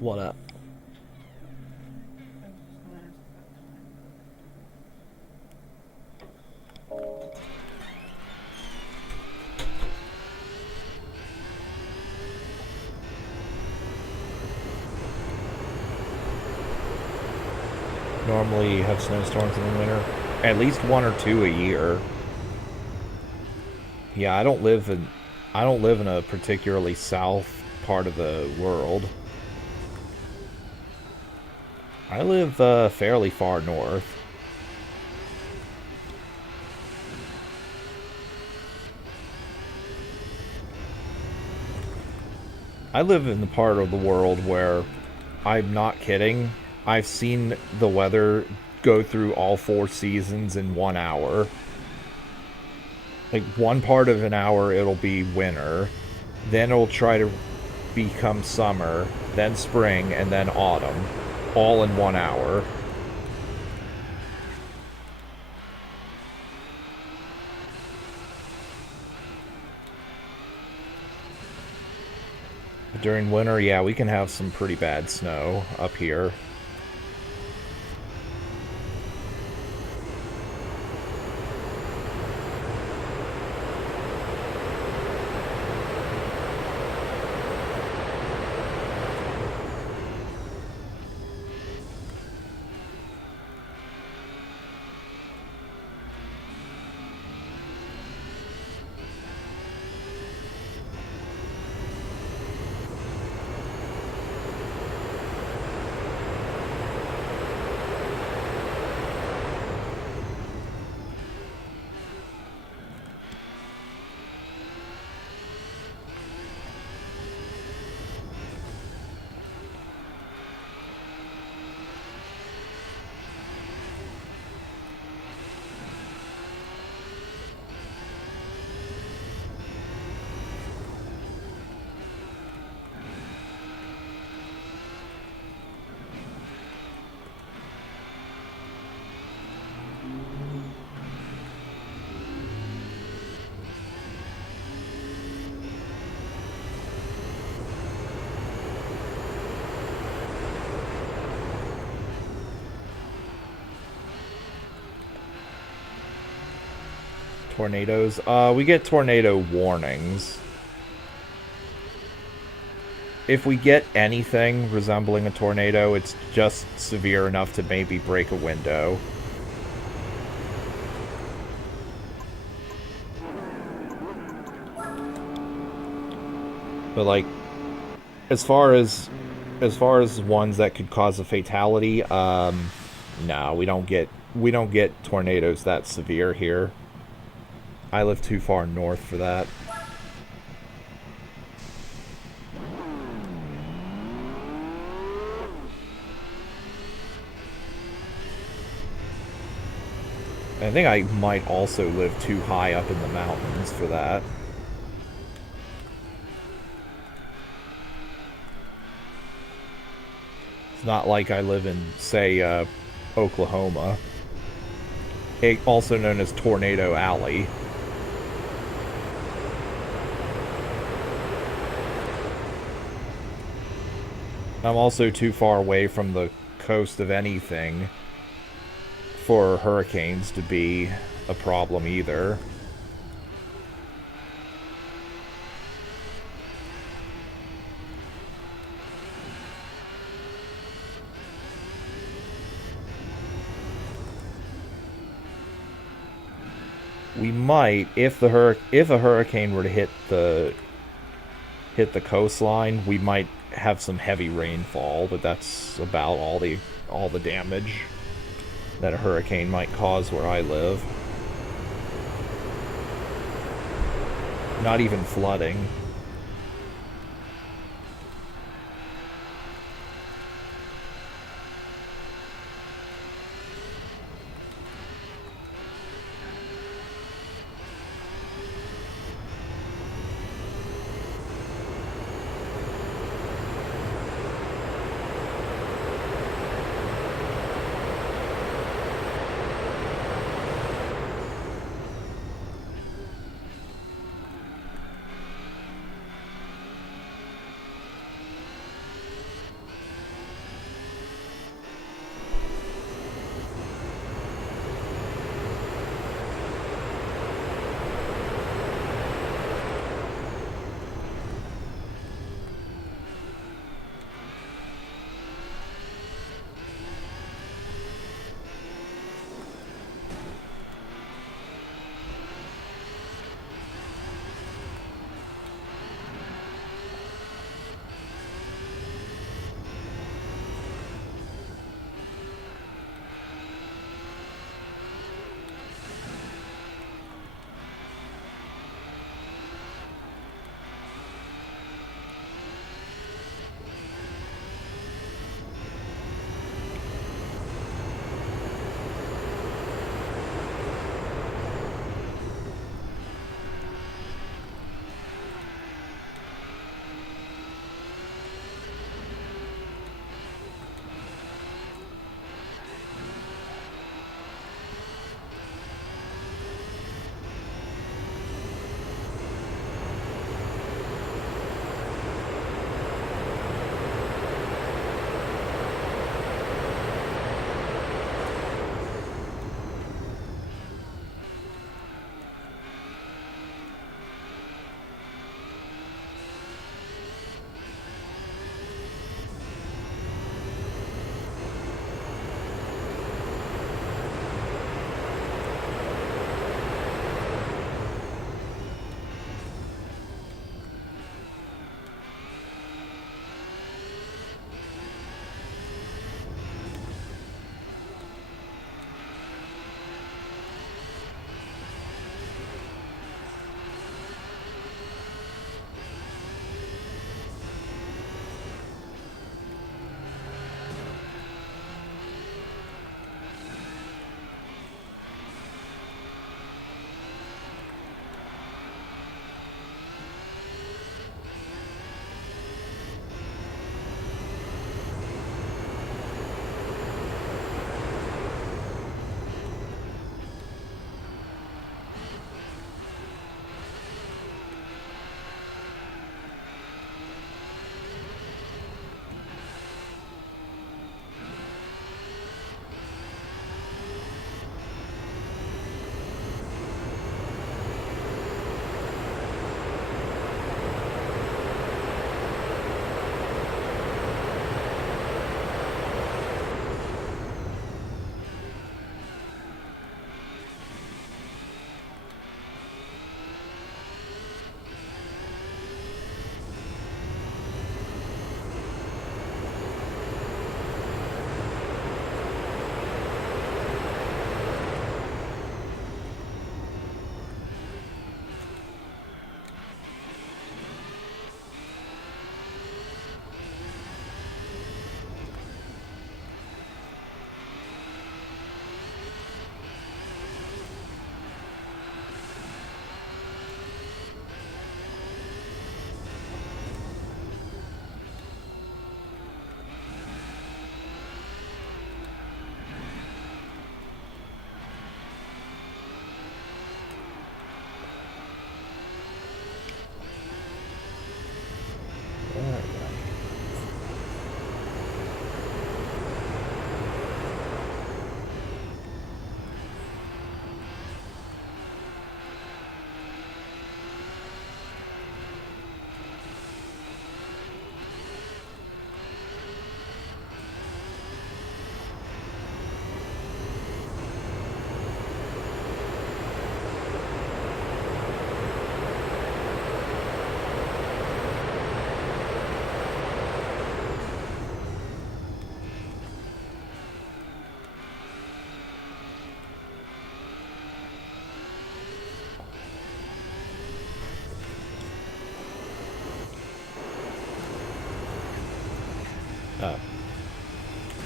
What up? normally have snowstorms in the winter. At least one or two a year. Yeah, I don't live in a particularly south part of the world. I live fairly far north. I live in the part of the world where, I'm not kidding, I've seen the weather go through all 4 seasons in 1 hour. Like, one part of an hour it'll be winter, then it'll try to become summer, then spring, and then autumn, all in 1 hour. During winter, yeah, we can have some pretty bad snow up here. Tornadoes. We get tornado warnings. If we get anything resembling a tornado, it's just severe enough to maybe break a window. But like, as far as ones that could cause a fatality, no, we don't get tornadoes that severe here. I live too far north for that. I think I might also live too high up in the mountains for that. It's not like I live in, say, Oklahoma, also known as Tornado Alley. I'm also too far away from the coast of anything for hurricanes to be a problem either. We might, if a hurricane were to hit the coastline, we might have some heavy rainfall, but that's about all the damage that a hurricane might cause where I live. Not even flooding.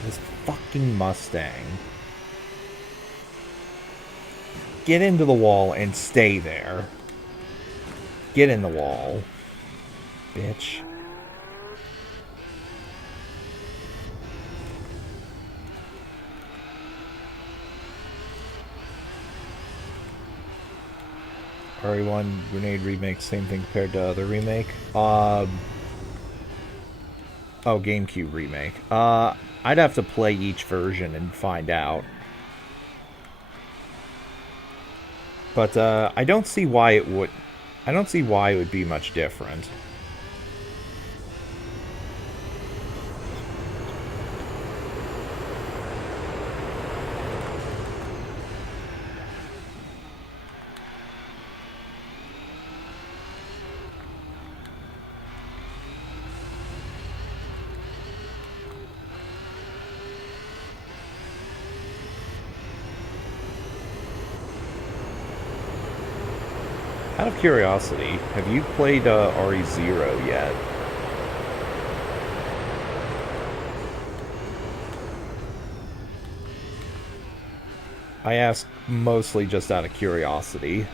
This fucking Mustang. Get into the wall and stay there. Get in the wall. Bitch. RE1 Grenade Remake, same thing compared to other remake. Oh, GameCube Remake. I'd have to play each version and find out. But, I don't see why it would... I don't see why it would be much different. Out of curiosity, have you played RE0 yet? I ask mostly just out of curiosity.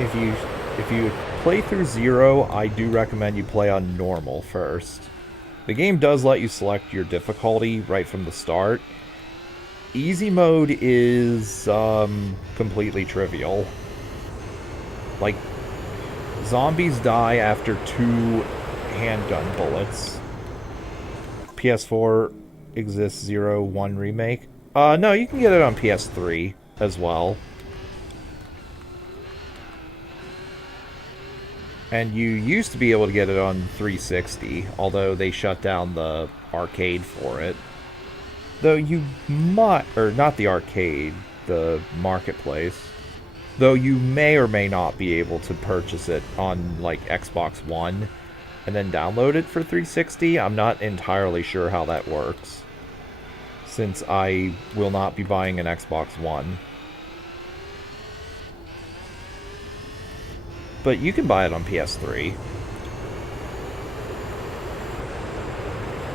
If you play through 0, I do recommend you play on normal first. The game does let you select your difficulty right from the start. Easy mode is completely trivial. Like, zombies die after 2 handgun bullets. PS4 exists 0-1 remake. No, you can get it on PS3 as well. And you used to be able to get it on 360, although they shut down the arcade for it. Though you might, or not the arcade, the marketplace. Though you may or may not be able to purchase it on, like, Xbox One and then download it for 360. I'm not entirely sure how that works, since I will not be buying an Xbox One. But you can buy it on PS3.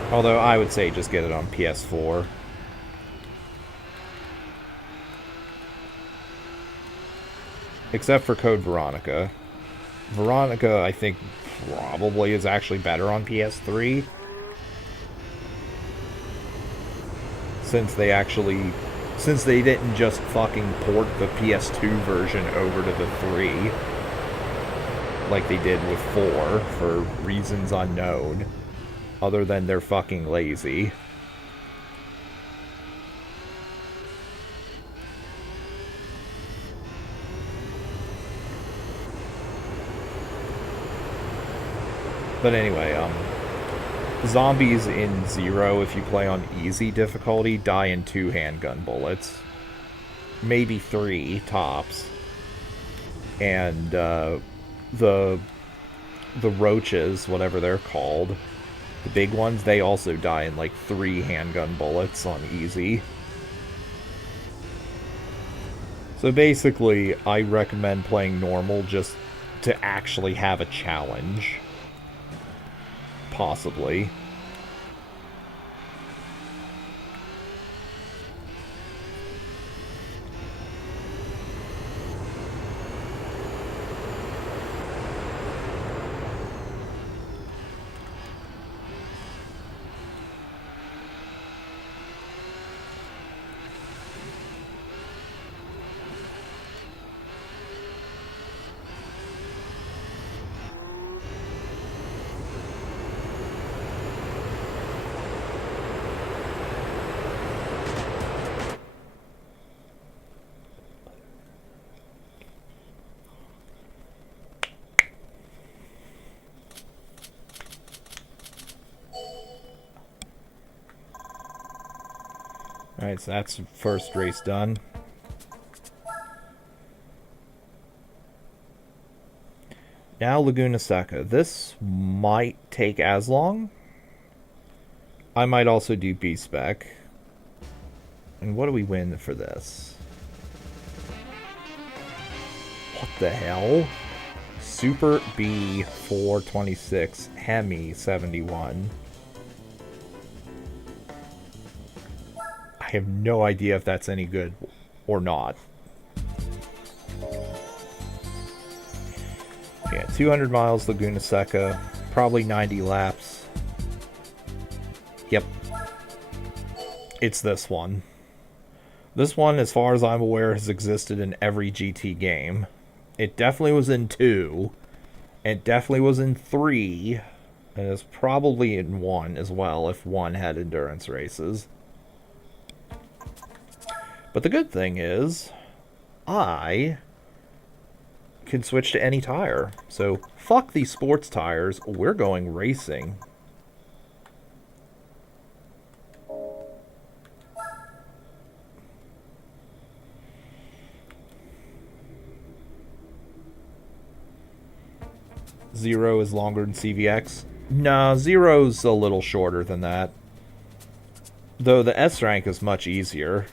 Although I would say just get it on PS4. Except for Code Veronica. Veronica, I think, probably is actually better on PS3. Since they didn't just fucking port the PS2 version over to the 3. Like they did with 4, for reasons unknown. Other than they're fucking lazy. But anyway, zombies in 0, if you play on easy difficulty, die in 2 handgun bullets. Maybe 3, tops. And, the roaches, whatever they're called, the big ones, they also die in like 3 handgun bullets on easy. So basically, I recommend playing normal just to actually have a challenge. Possibly. Alright, so that's first race done. Now Laguna Seca. This might take as long. I might also do B-Spec. And what do we win for this? What the hell? Super B 426, Hemi 71. I have no idea if that's any good or not. Yeah, 200 miles Laguna Seca, probably 90 laps. Yep. It's this one. This one, as far as I'm aware, has existed in every GT game. It definitely was in 2. It definitely was in 3. And it's probably in 1 as well, if 1 had endurance races. But the good thing is, I can switch to any tire. So, fuck these sports tires, we're going racing. Zero is longer than CVX. No, Zero's a little shorter than that. Though the S rank is much easier.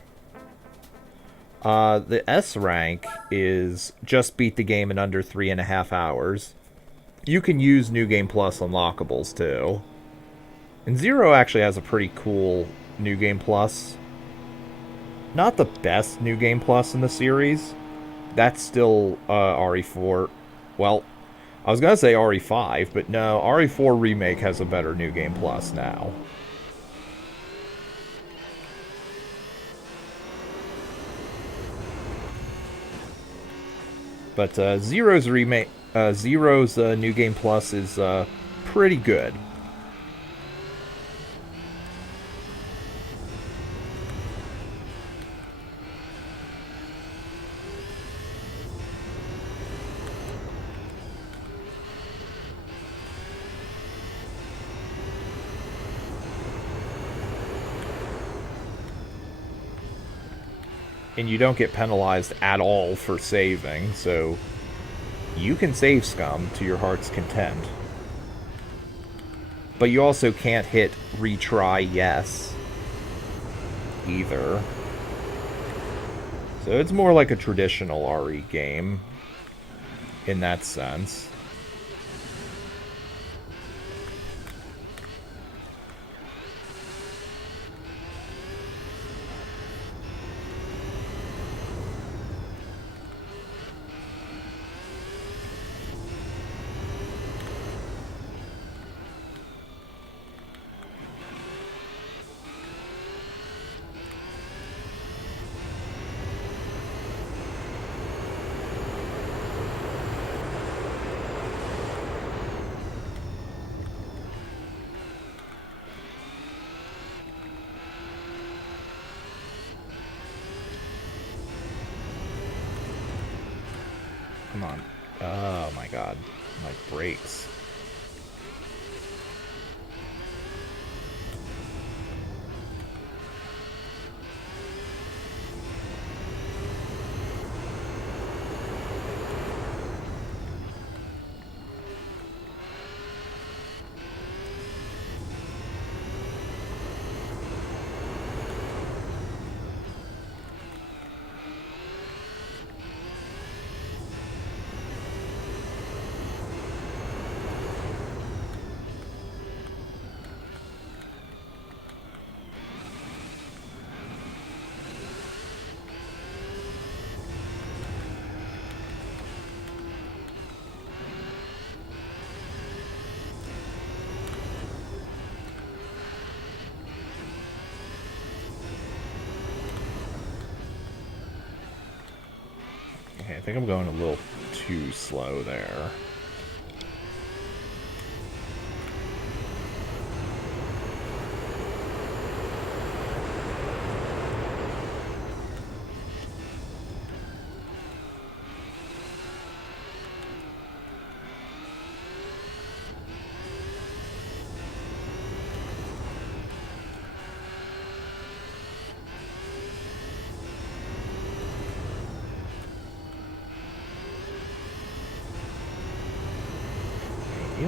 The S rank is just beat the game in under 3.5 hours. You can use New Game Plus unlockables too. And Zero actually has a pretty cool New Game Plus. Not the best New Game Plus in the series. That's still RE4. Well, I was going to say RE5, but no, RE4 Remake has a better New Game Plus now. But Zero's remake, Zero's New Game Plus is pretty good. And you don't get penalized at all for saving, so you can save scum to your heart's content. But you also can't hit retry yes either. So it's more like a traditional RE game in that sense. Come on. Oh my god. My brakes. Okay, I think I'm going a little too slow there.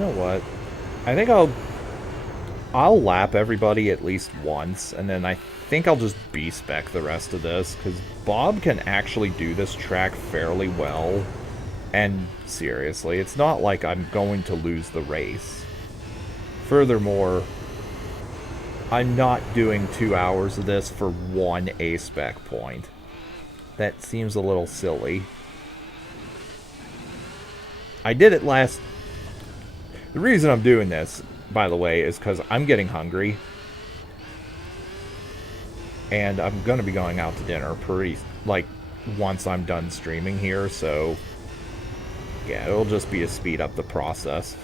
know what? I think I'll lap everybody at least once, and then I think I'll just B-spec the rest of this, because Bob can actually do this track fairly well. And seriously, it's not like I'm going to lose the race. Furthermore, I'm not doing 2 hours of this for one A-spec point. That seems a little silly. I did it last... The reason I'm doing this, by the way, is because I'm getting hungry. And I'm going to be going out to dinner pretty... like, once I'm done streaming here, so... yeah, it'll just be to speed up the process.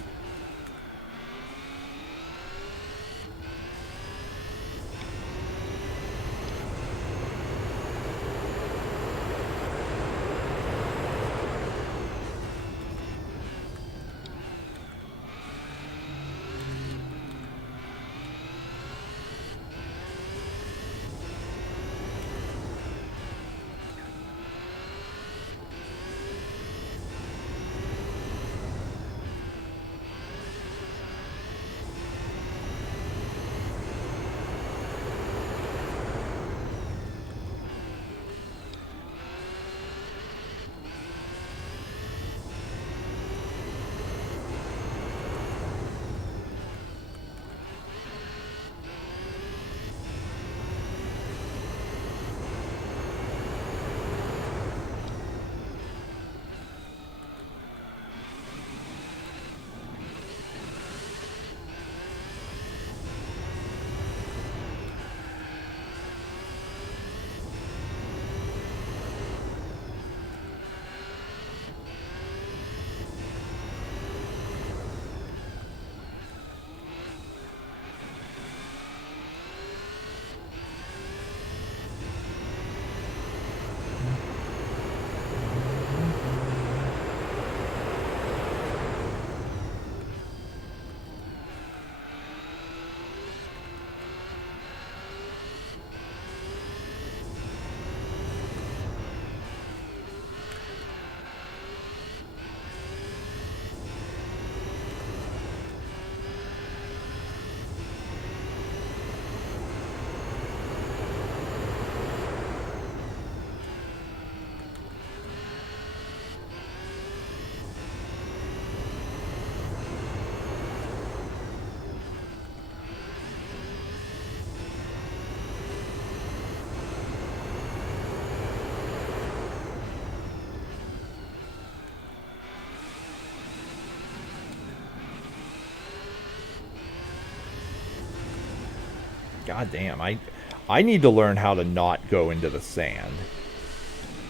God damn, I need to learn how to not go into the sand.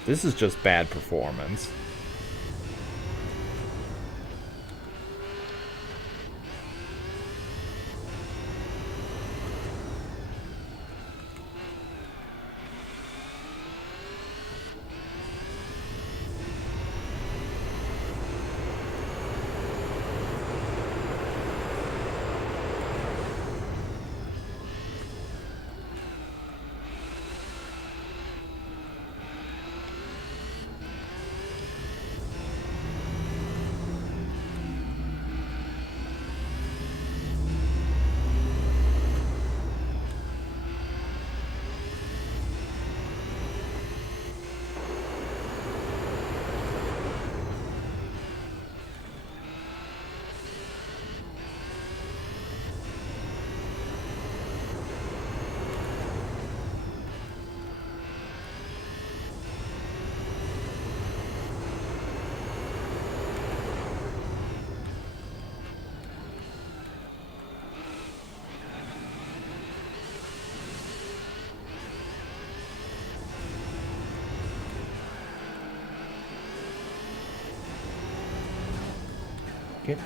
This is just bad performance. Get...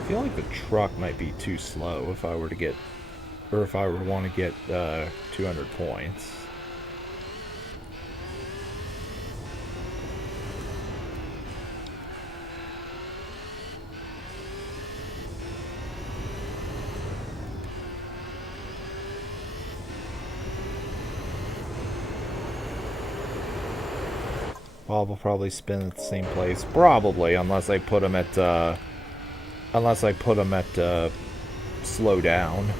I feel like the truck might be too slow if I were to get, or if I were to want to get 200 points. Bob will probably spin at the same place. Probably, unless I put him at, slow down.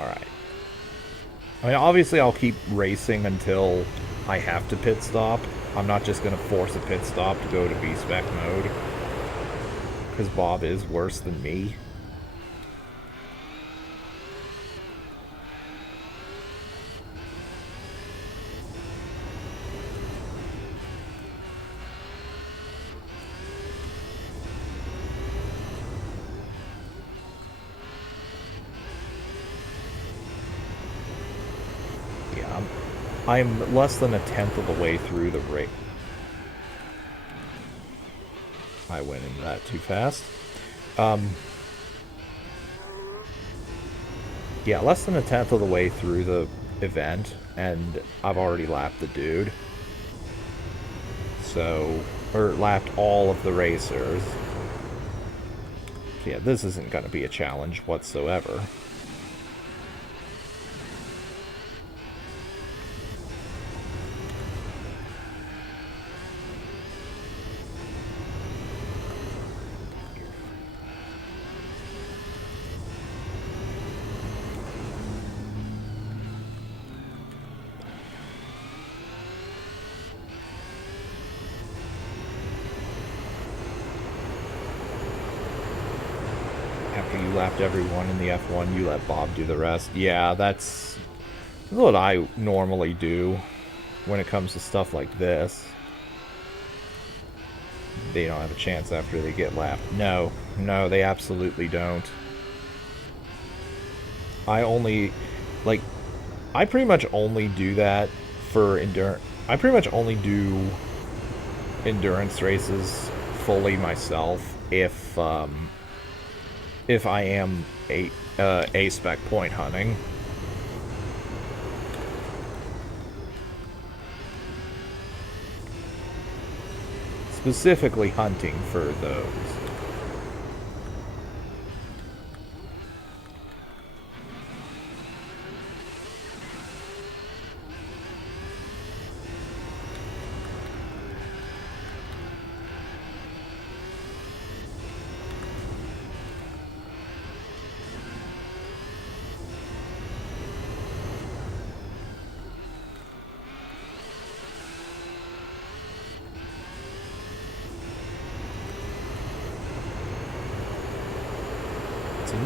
Alright. I mean, obviously I'll keep racing until I have to pit stop. I'm not just going to force a pit stop to go to B-Spec mode. Because Bob is worse than me. I'm less than a tenth of the way through the race. I went into that too fast. Yeah, less than a tenth of the way through the event, and I've already lapped the dude. So, or lapped all of the racers. So yeah, this isn't going to be a challenge whatsoever. You lapped everyone in the F1, you let Bob do the rest. Yeah, that's what I normally do when it comes to stuff like this. They don't have a chance after they get lapped. No, they absolutely don't. I pretty much only do that for endurance. I pretty much only do endurance races fully myself if I am A-spec point hunting. Specifically hunting for those.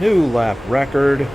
New lap record.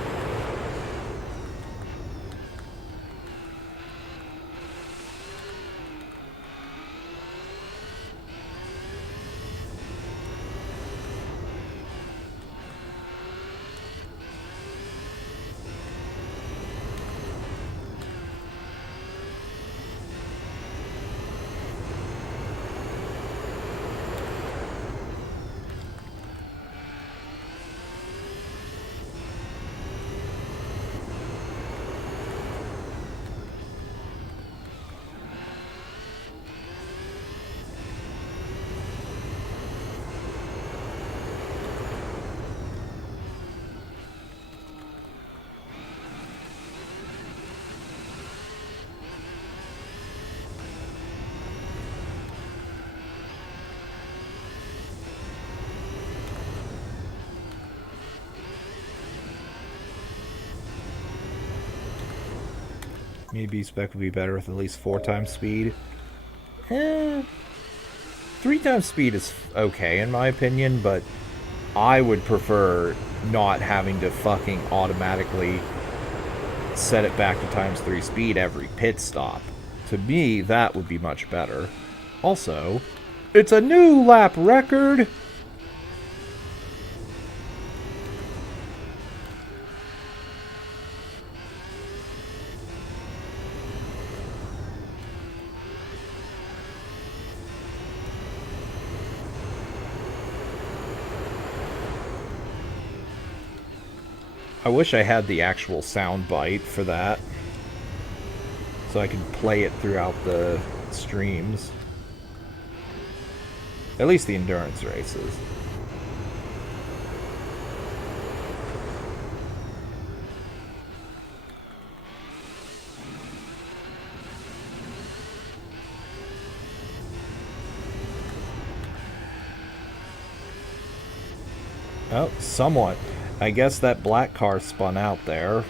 Maybe spec would be better with at least 4 times speed. 3 times speed is okay in my opinion, but I would prefer not having to fucking automatically set it back to times 3 speed every pit stop. To me, that would be much better. Also, it's a new lap record! I wish I had the actual sound bite for that, so I could play it throughout the streams. At least the endurance races. Oh, somewhat. I guess that black car spun out there.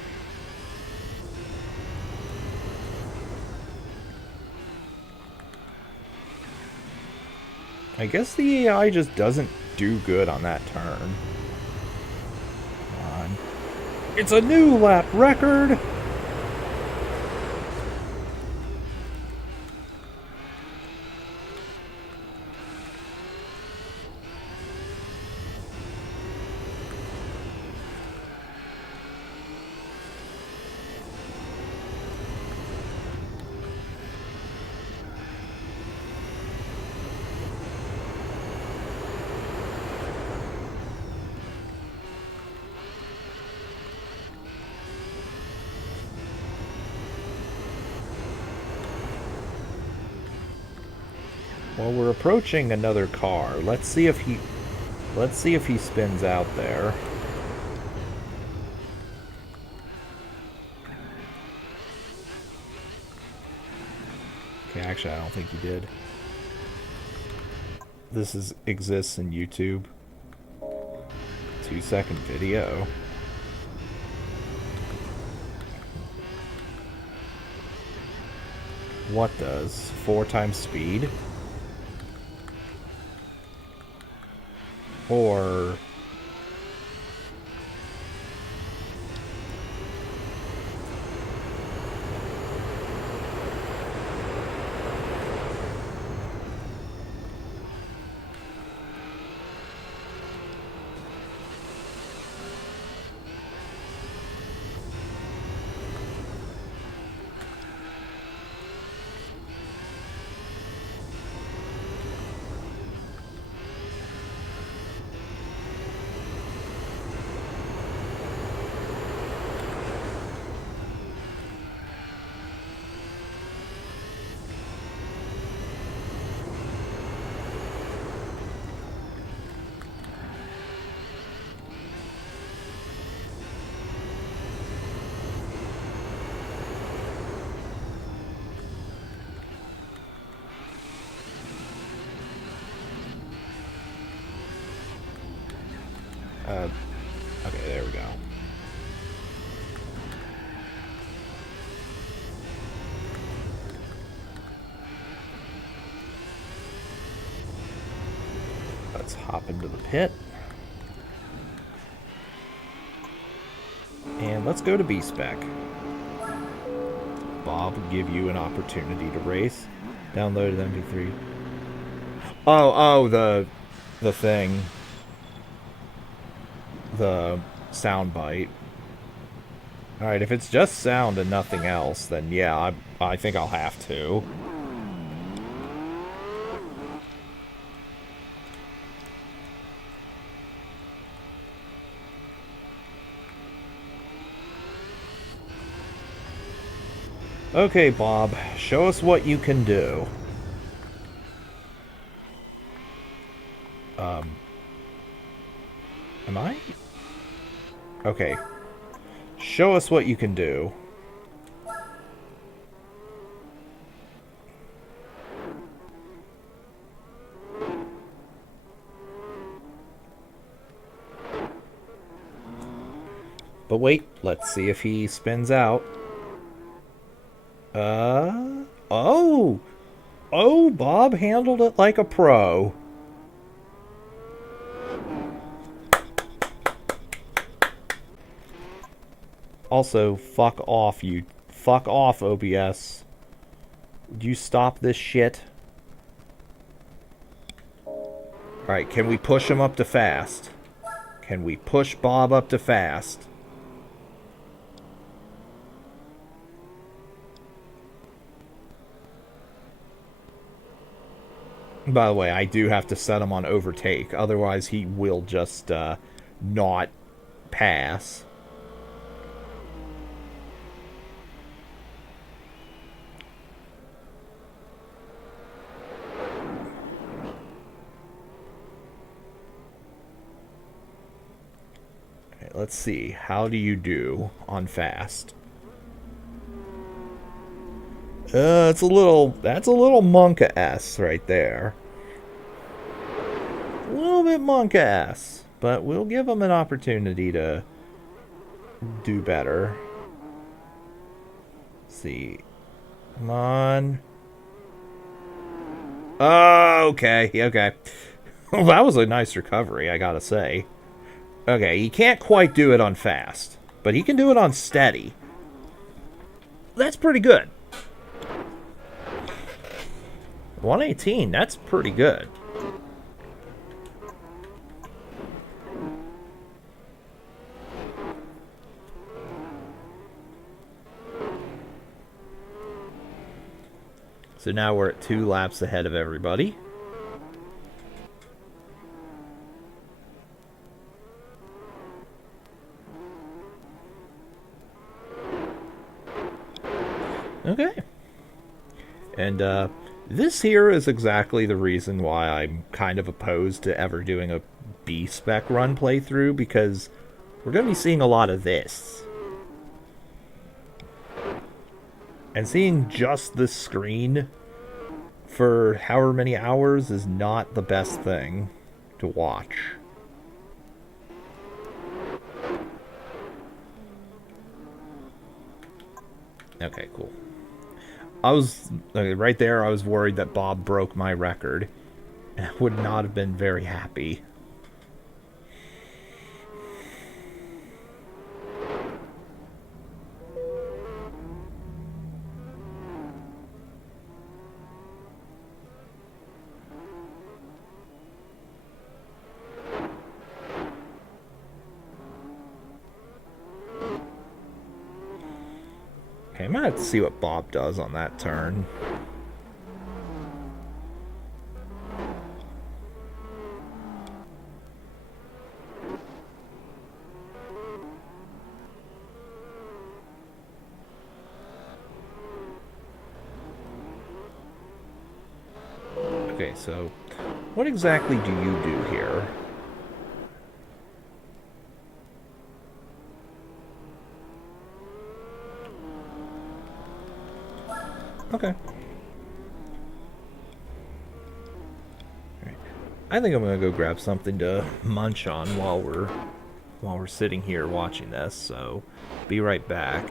I guess the AI just doesn't do good on that turn. Come on. It's a new lap record! Well, we're approaching another car. Let's see if he spins out there. Okay, actually I don't think he did. This exists in YouTube. 2-second video. What does? 4 times speed? Or... okay, there we go. Let's hop into the pit. And let's go to B-Spec. Bob will give you an opportunity to race. Downloaded MP3. Oh, the thing. The sound bite. Alright, if it's just sound and nothing else, then yeah, I think I'll have to. Okay, Bob, show us what you can do. Am I? Okay. Show us what you can do. But wait, let's see if he spins out. Oh! Oh, Bob handled it like a pro. Also, fuck off, you. Fuck off, OBS. Would you stop this shit? Alright, can we push him up to fast? Can we push Bob up to fast? By the way, I do have to set him on overtake. Otherwise, he will just, not pass. Alright, let's see. How do you do on fast? That's a little monka-ass right there. A little bit monka-ass. But we'll give him an opportunity to do better. Let's see. Come on. Oh, okay. Okay. Well, that was a nice recovery, I gotta say. Okay, he can't quite do it on fast, but he can do it on steady. That's pretty good. 118, that's pretty good. So now we're at 2 laps ahead of everybody. Okay. And this here is exactly the reason why I'm kind of opposed to ever doing a B-spec run playthrough, because we're going to be seeing a lot of this. And seeing just this screen for however many hours is not the best thing to watch. Okay, cool. Right there, I was worried that Bob broke my record. And I would not have been very happy. Okay, I'm gonna have to see what Bob does on that turn. Okay, so what exactly do you do here? Okay. Alright. I think I'm gonna go grab something to munch on while we're sitting here watching this, so be right back.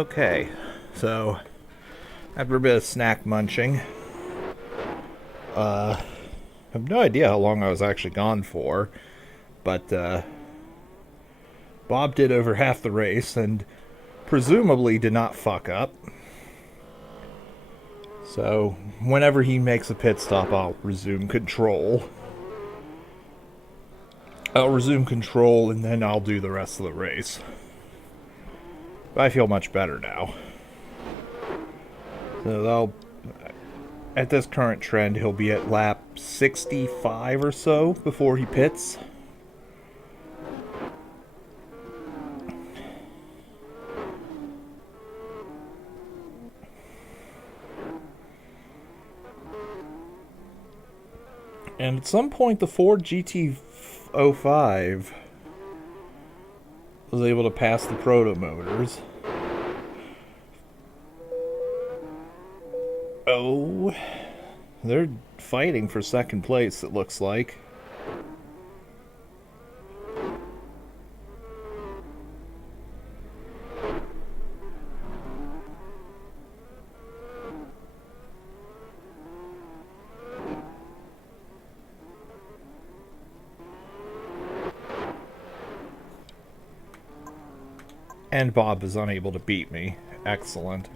Okay, so after a bit of snack munching, I have no idea how long I was actually gone for, but Bob did over half the race and presumably did not fuck up. So whenever he makes a pit stop, I'll resume control. And then I'll do the rest of the race. But I feel much better now. So at this current trend, he'll be at lap 65 or so before he pits. And at some point, the Ford GT05 was able to pass the Proto Motors. Oh, they're fighting for second place, it looks like. And Bob is unable to beat me. Excellent.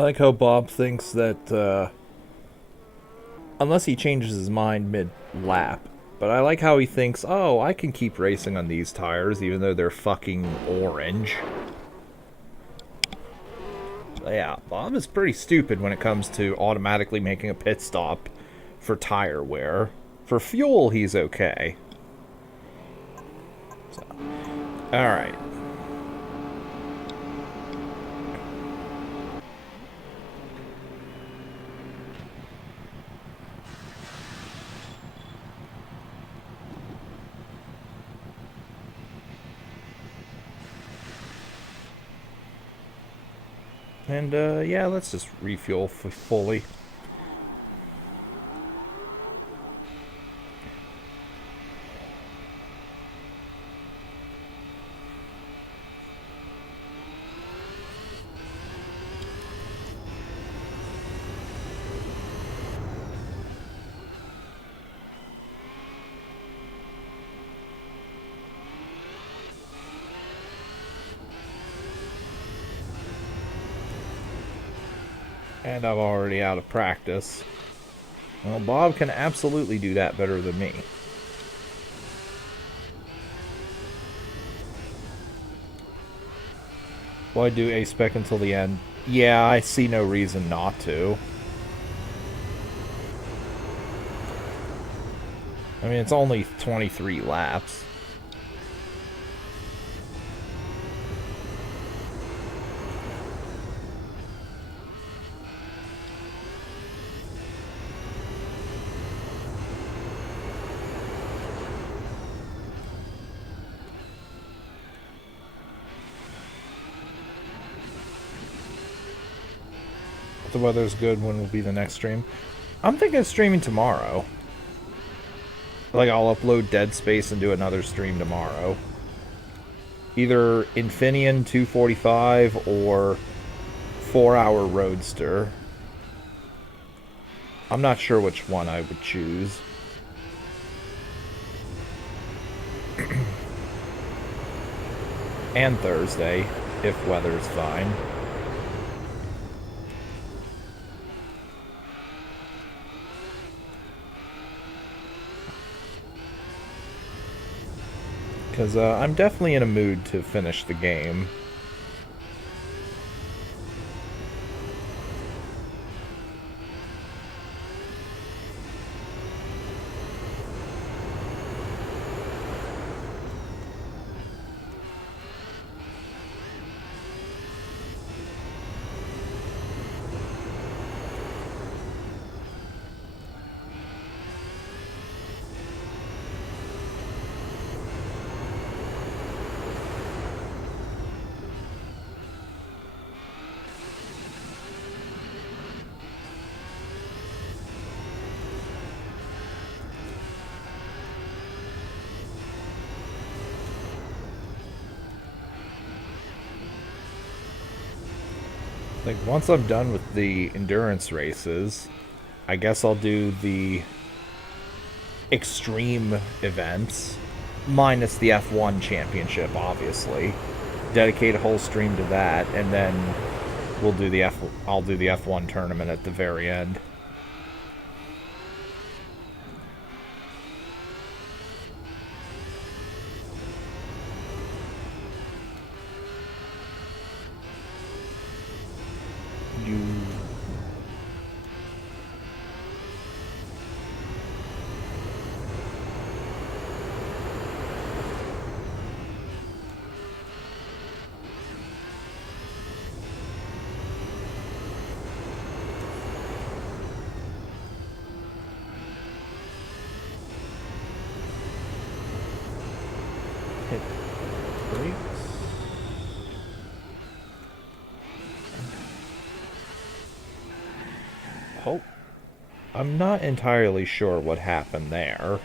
I like how Bob thinks that unless he changes his mind mid-lap. But I like how he thinks, oh, I can keep racing on these tires even though they're fucking orange. Yeah, Bob is pretty stupid when it comes to automatically making a pit stop for tire wear. For fuel, he's okay. So, alright. And, yeah, let's just refuel fully. And I'm already out of practice. Well, Bob can absolutely do that better than me. Will I do A-Spec until the end? Yeah, I see no reason not to. I mean, it's only 23 laps. If the weather's good, when will be the next stream? I'm thinking of streaming tomorrow. Like, I'll upload Dead Space and do another stream tomorrow. Either Infineon 245 or 4-Hour Roadster. I'm not sure which one I would choose. And Thursday, if weather's fine. Because I'm definitely in a mood to finish the game. Like, once I'm done with the endurance races, I guess I'll do the extreme events, minus the F1 championship, obviously. Dedicate a whole stream to that, and then I'll do the F1 tournament at the very end. Oh, I'm not entirely sure what happened there.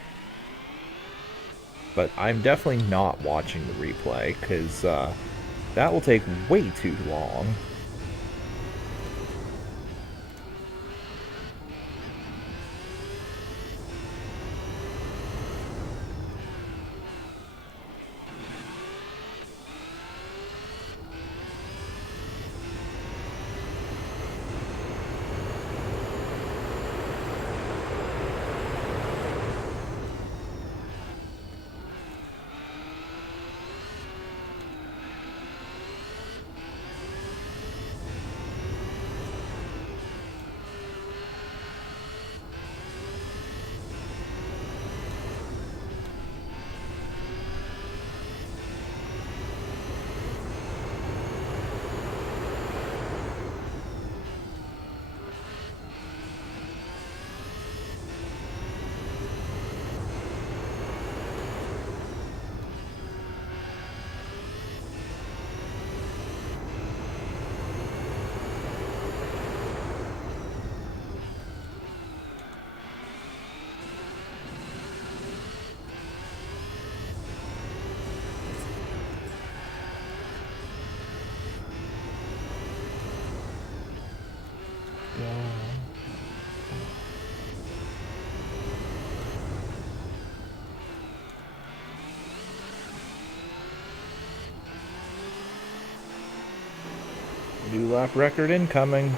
But I'm definitely not watching the replay, because that will take way too long. New lap record incoming.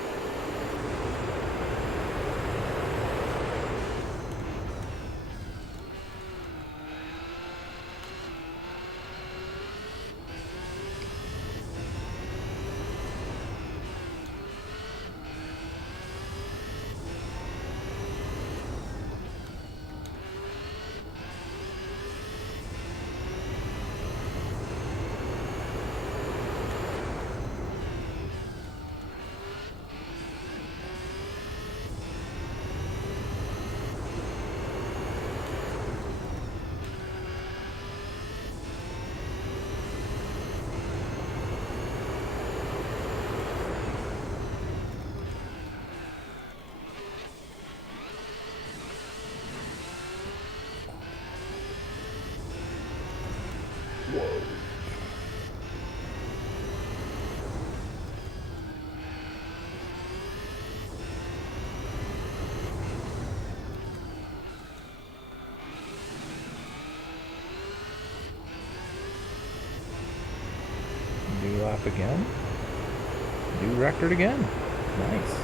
New lap again. New record again. Nice.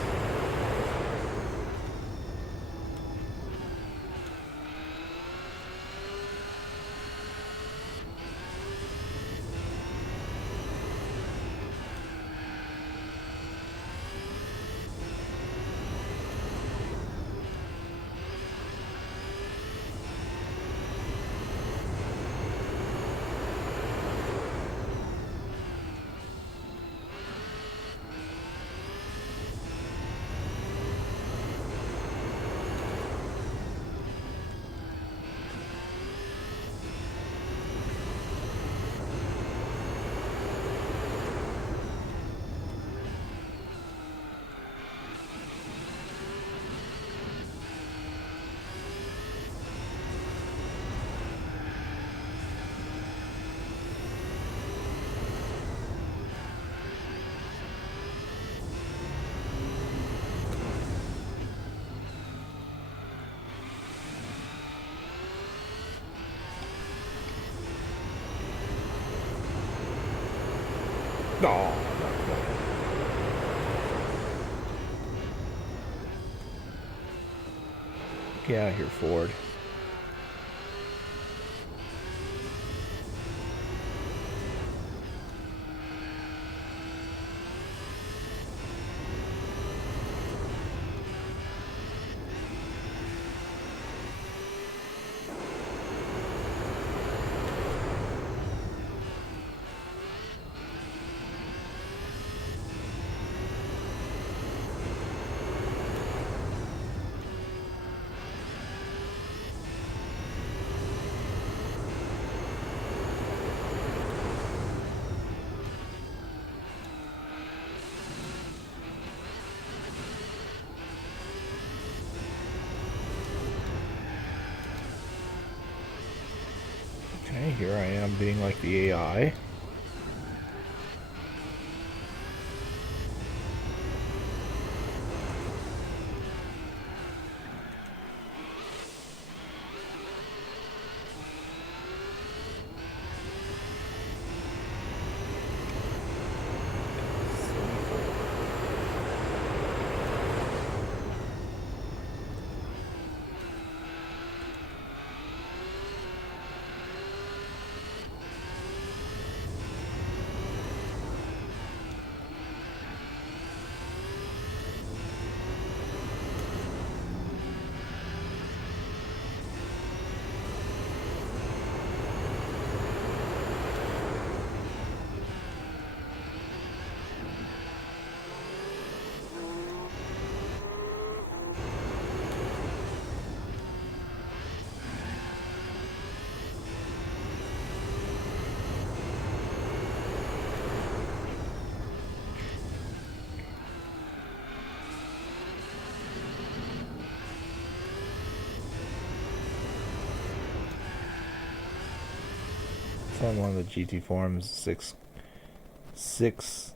Oh, get out of here, Ford. Okay, here I am being like the AI. On one of the GT forums, 6K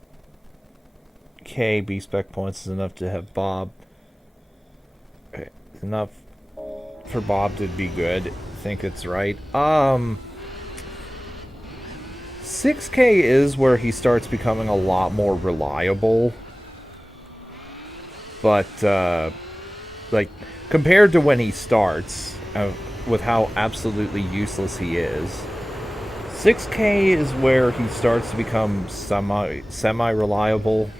B spec points is enough to have Bob. Enough for Bob to be good. I think it's right. 6K is where he starts becoming a lot more reliable. But, like, compared to when he starts, with how absolutely useless he is, 6K is where he starts to become semi-reliable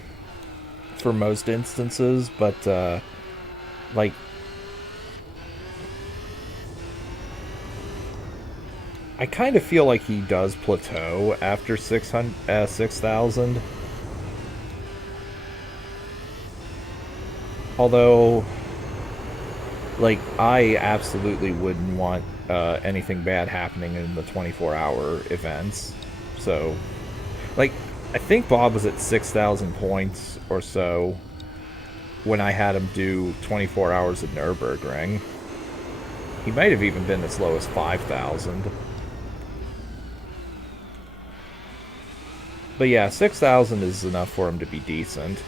for most instances, but, like, I kind of feel like he does plateau after 6,000. Although, like, I absolutely wouldn't want anything bad happening in the 24-hour events. So, like, I think Bob was at 6,000 points or so when I had him do 24 hours at Nürburgring. He might have even been as low as 5,000. But yeah, 6,000 is enough for him to be decent.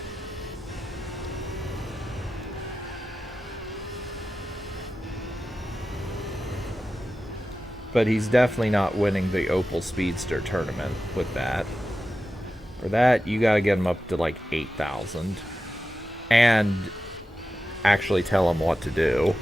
But he's definitely not winning the Opel Speedster tournament with that. For that, you gotta get him up to like 8,000. And actually tell him what to do.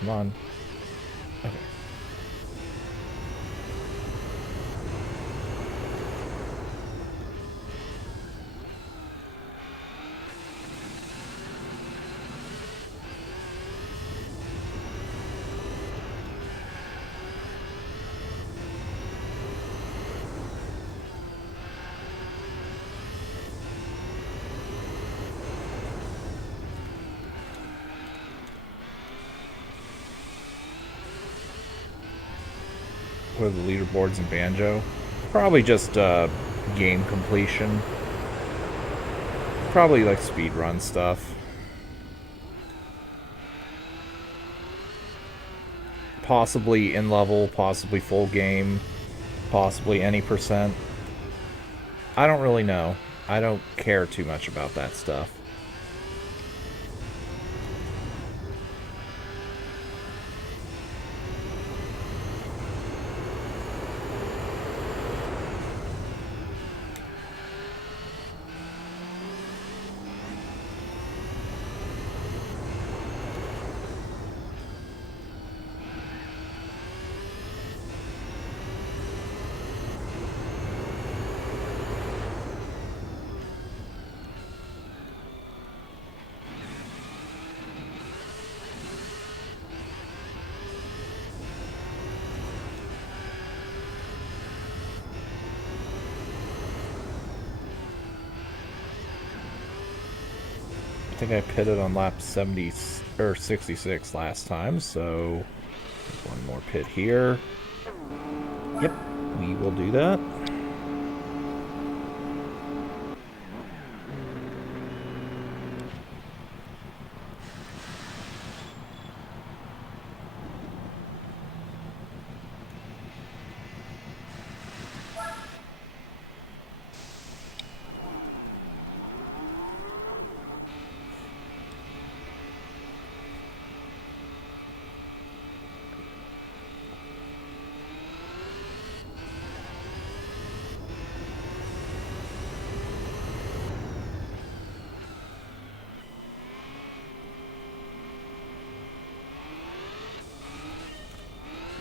Come on. Okay. What are the leaderboards in Banjo? Probably just game completion. Probably like speedrun stuff. Possibly in level, possibly full game, possibly any percent. I don't really know. I don't care too much about that stuff. think I pitted on lap 70 or 66 last time, so one more pit here. Yep, we will do that.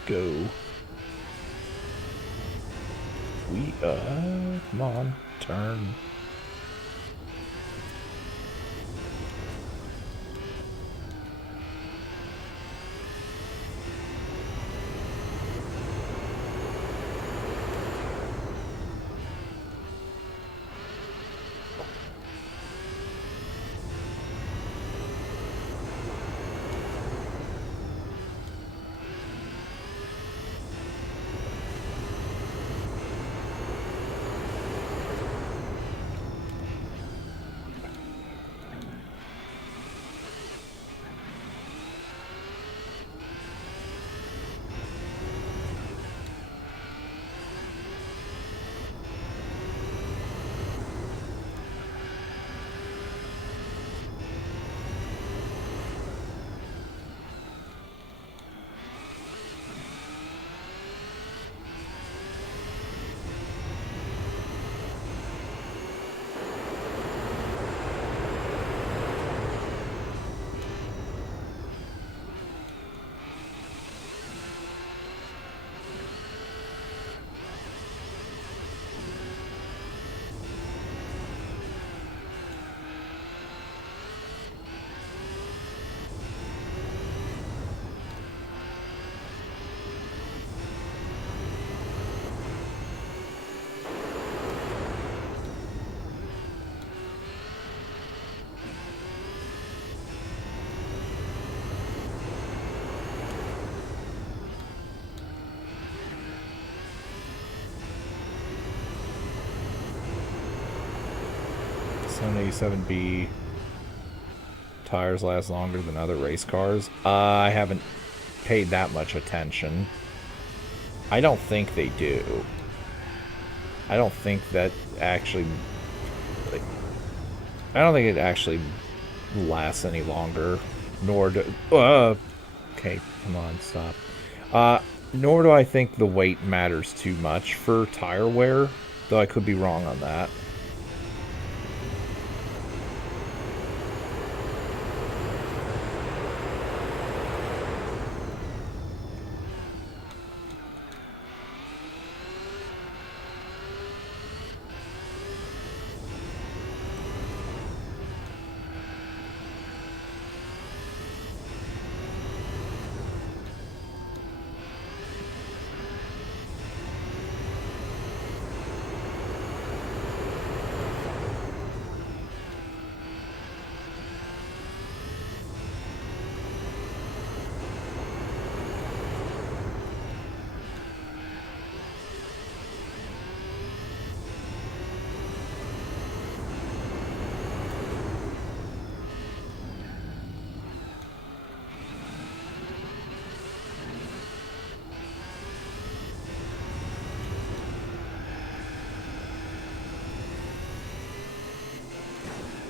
Go. Come on, turn. B tires last longer than other race cars. I haven't paid that much attention. I don't think they do. I don't think that actually... Like, I don't think it actually lasts any longer. Nor do... okay, come on, stop. Nor do I think the weight matters too much for tire wear. Though I could be wrong on that.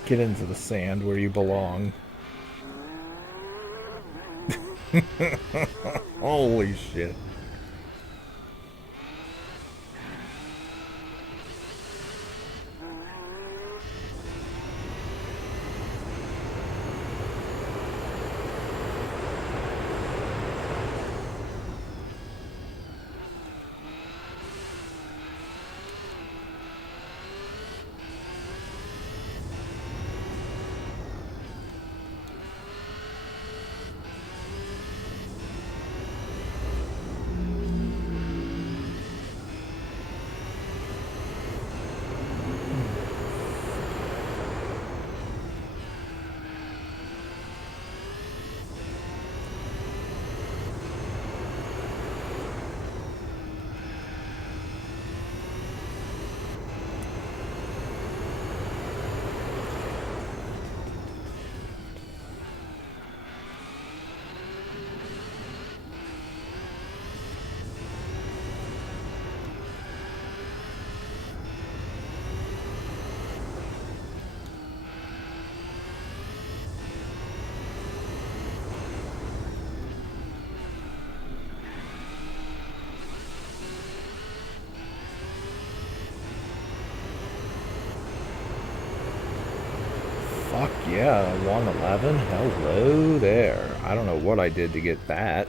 Get into the sand where you belong. Holy shit. Fuck yeah, 111. Hello there. I don't know what I did to get that.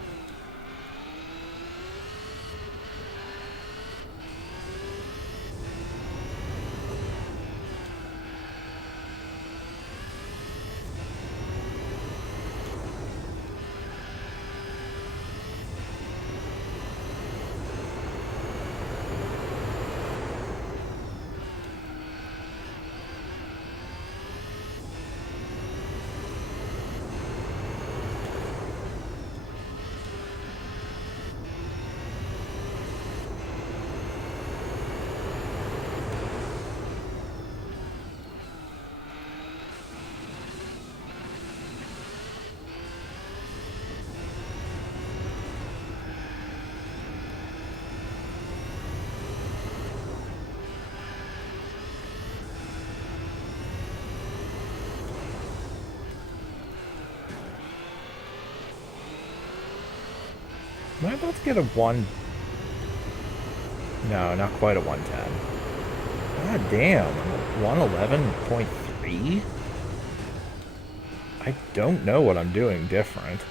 Am I about to get a 1? No, not quite a 110. God damn. 111.3? I don't know what I'm doing different.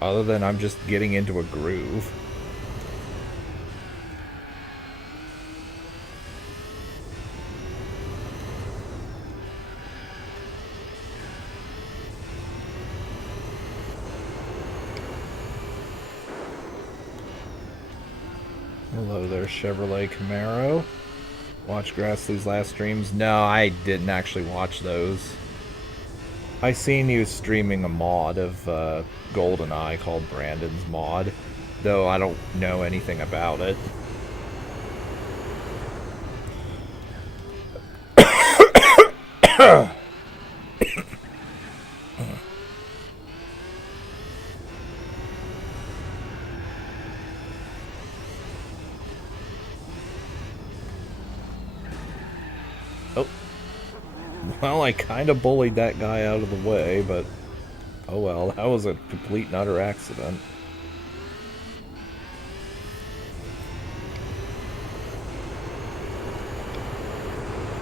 Other than I'm just getting into a groove. Hello there, Chevrolet Camaro. Watch Grassley's last streams? No, I didn't actually watch those. I seen you streaming a mod of GoldenEye called Brandon's Mod, though I don't know anything about it. Well, I kind of bullied that guy out of the way, but oh well, that was a complete and utter accident.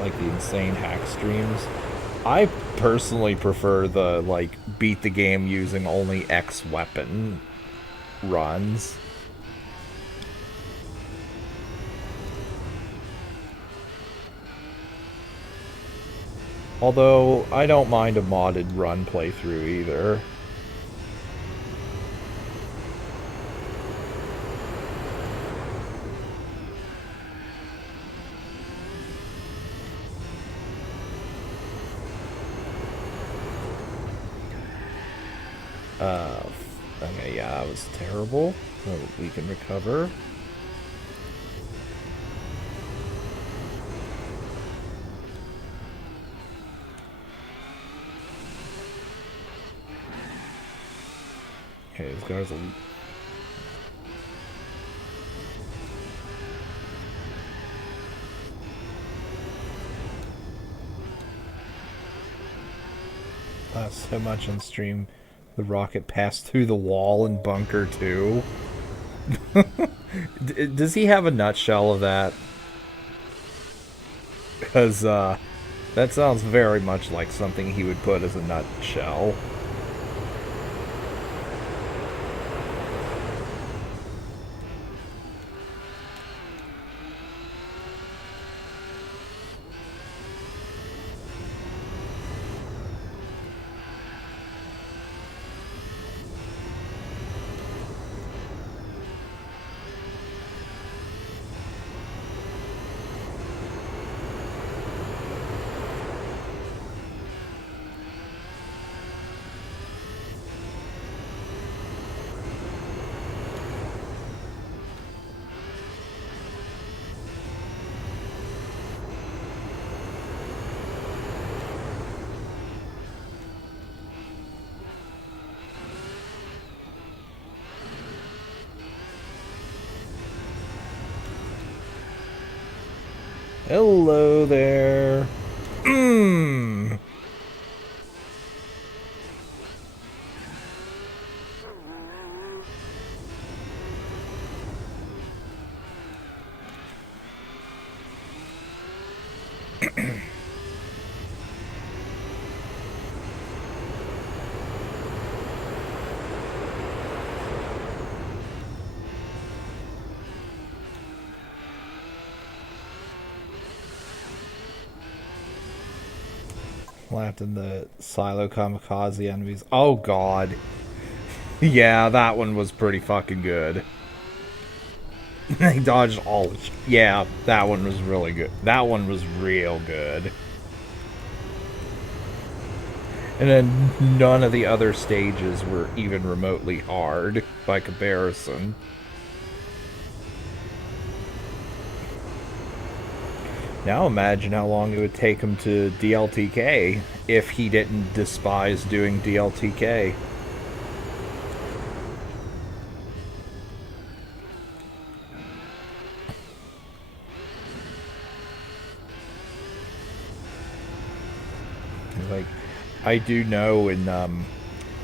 Like the insane hack streams. I personally prefer the, like, beat the game using only X weapon runs. Although, I don't mind a modded run playthrough either. Okay, yeah, that was terrible. So we can recover. Okay, this guy's a... so much on stream. The rocket passed through the wall in Bunker 2. Does he have a nutshell of that? Because, that sounds very much like something he would put as a nutshell. Hello there. Mmm. Lapped in the silo kamikaze enemies. Oh god. Yeah, that one was pretty fucking good. They dodged all the yeah, that one was really good. That one was real good. And then none of the other stages were even remotely hard by comparison. Now imagine how long it would take him to DLTK if he didn't despise doing DLTK. Like, I do know in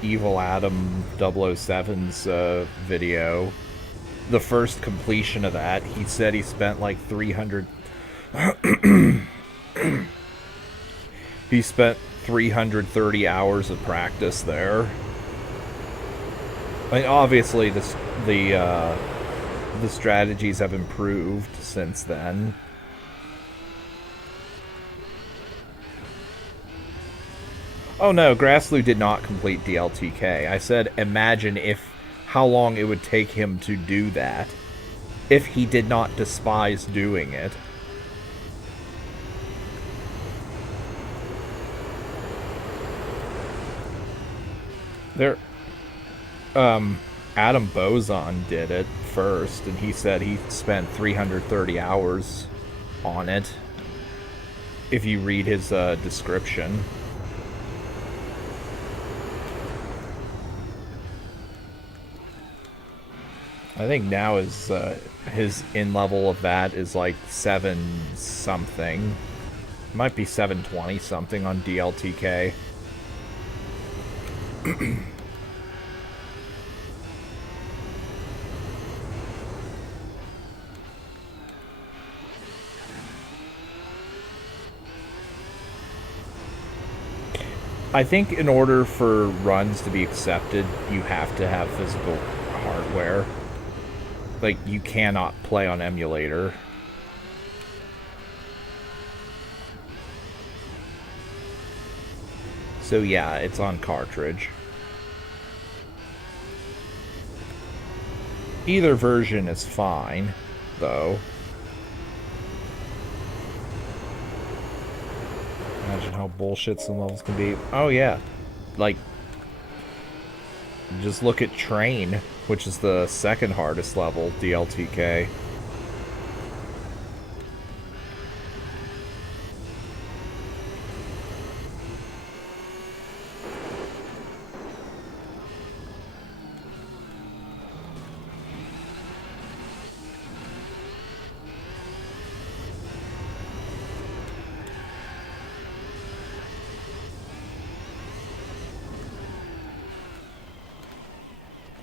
Evil Adam 007's video, the first completion of that, he said he spent like 300... he spent 330 hours of practice there. I mean, obviously, the strategies have improved since then. Oh no, Grassloo did not complete DLTK. I said imagine how long it would take him to do that if he did not despise doing it. There, Adam Boson did it first, and he said he spent 330 hours on it. If you read his description. I think now his in level of that is like 7 something. Might be 720 something on DLTK. I think in order for runs to be accepted, you have to have physical hardware. Like, you cannot play on emulator. So yeah, it's on cartridge. Either version is fine, though. Imagine how bullshit some levels can be. Oh yeah, like, just look at Train, which is the second hardest level, DLTK.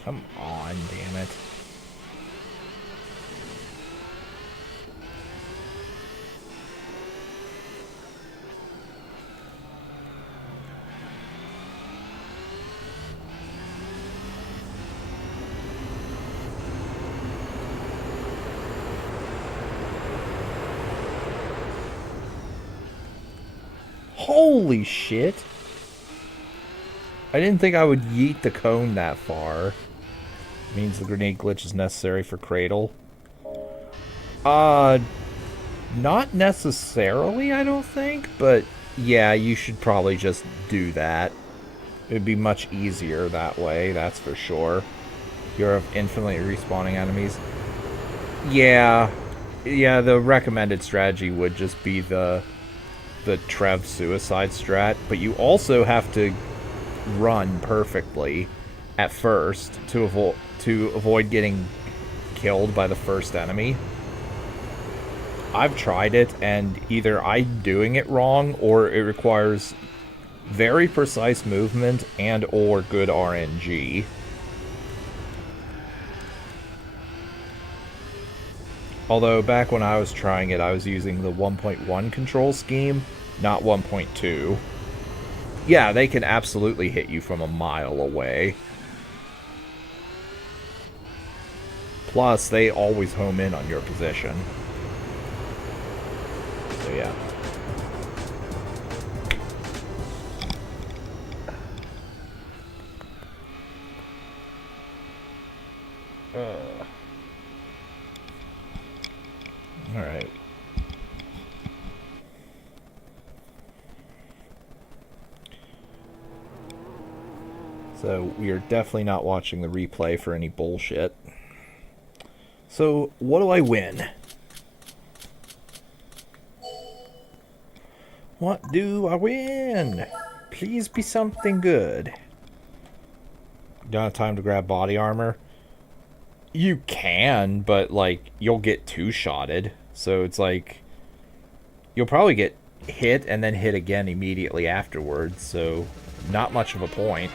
Come on, damn it. Holy shit. I didn't think I would yeet the cone that far. Means the grenade glitch is necessary for Cradle. Not necessarily, I don't think, but yeah, you should probably just do that. It'd be much easier that way, that's for sure. You're of infinitely respawning enemies. Yeah, the recommended strategy would just be the Trev suicide strat, but you also have to run perfectly at first to avoid getting killed by the first enemy. I've tried it, and either I'm doing it wrong, or it requires very precise movement and or good RNG. Although, back when I was trying it, I was using the 1.1 control scheme, not 1.2. Yeah, they can absolutely hit you from a mile away. Plus, they always home in on your position. So, yeah. So we are definitely not watching the replay for any bullshit. So what do I win? What do I win? Please be something good. Don't have time to grab body armor? You can, but like you'll get two-shotted. So it's like you'll probably get hit and then hit again immediately afterwards. So not much of a point.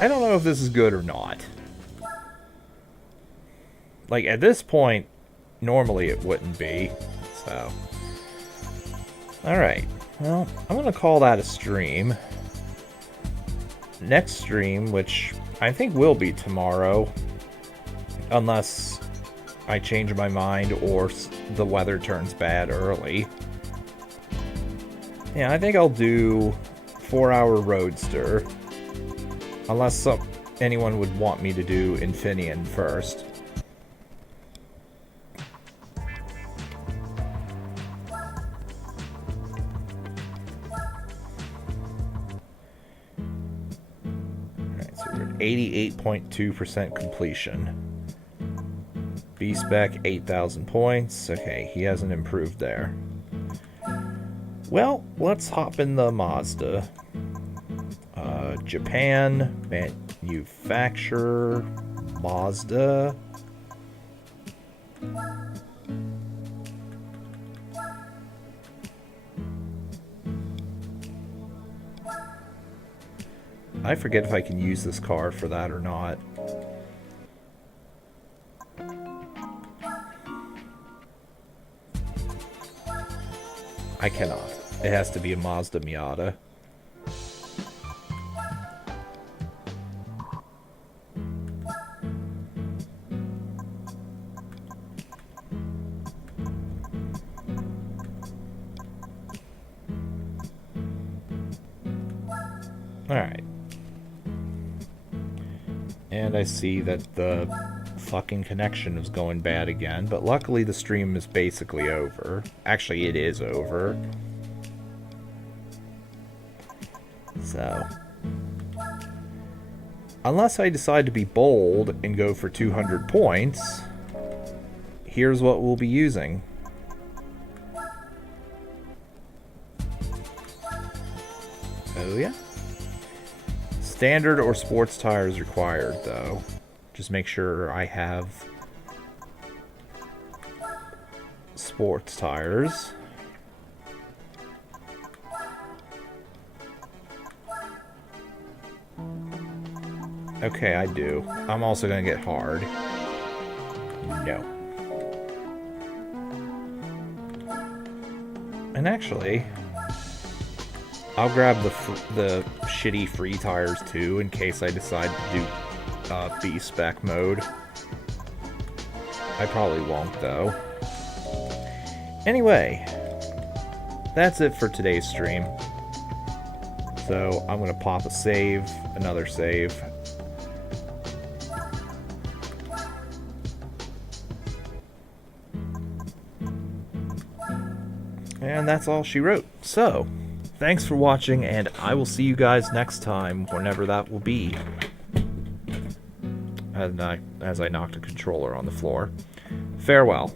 I don't know if this is good or not. Like, at this point, normally it wouldn't be. So. Alright. Well, I'm going to call that a stream. Next stream, which I think will be tomorrow. Unless I change my mind or the weather turns bad early. Yeah, I think I'll do 4-hour Roadster. Unless anyone would want me to do Infineon first. Alright, so we're at 88.2% completion. B-Spec, 8,000 points. Okay, he hasn't improved there. Well, let's hop in the Mazda. Japan, manufacturer, Mazda. I forget if I can use this car for that or not. I cannot. It has to be a Mazda Miata. Alright. And I see that the fucking connection is going bad again, but luckily the stream is basically over. Actually, it is over. So. Unless I decide to be bold and go for 200 points, here's what we'll be using. Oh yeah? Standard or sports tires required, though. Just make sure I have sports tires. Okay, I do. I'm also gonna get hard. No. And actually, I'll grab the shitty free tires too, in case I decide to do B-Spec mode. I probably won't, though. Anyway, that's it for today's stream. So I'm gonna pop a save, another save. And that's all she wrote. So, thanks for watching, and I will see you guys next time, whenever that will be. As I knocked a controller on the floor. Farewell.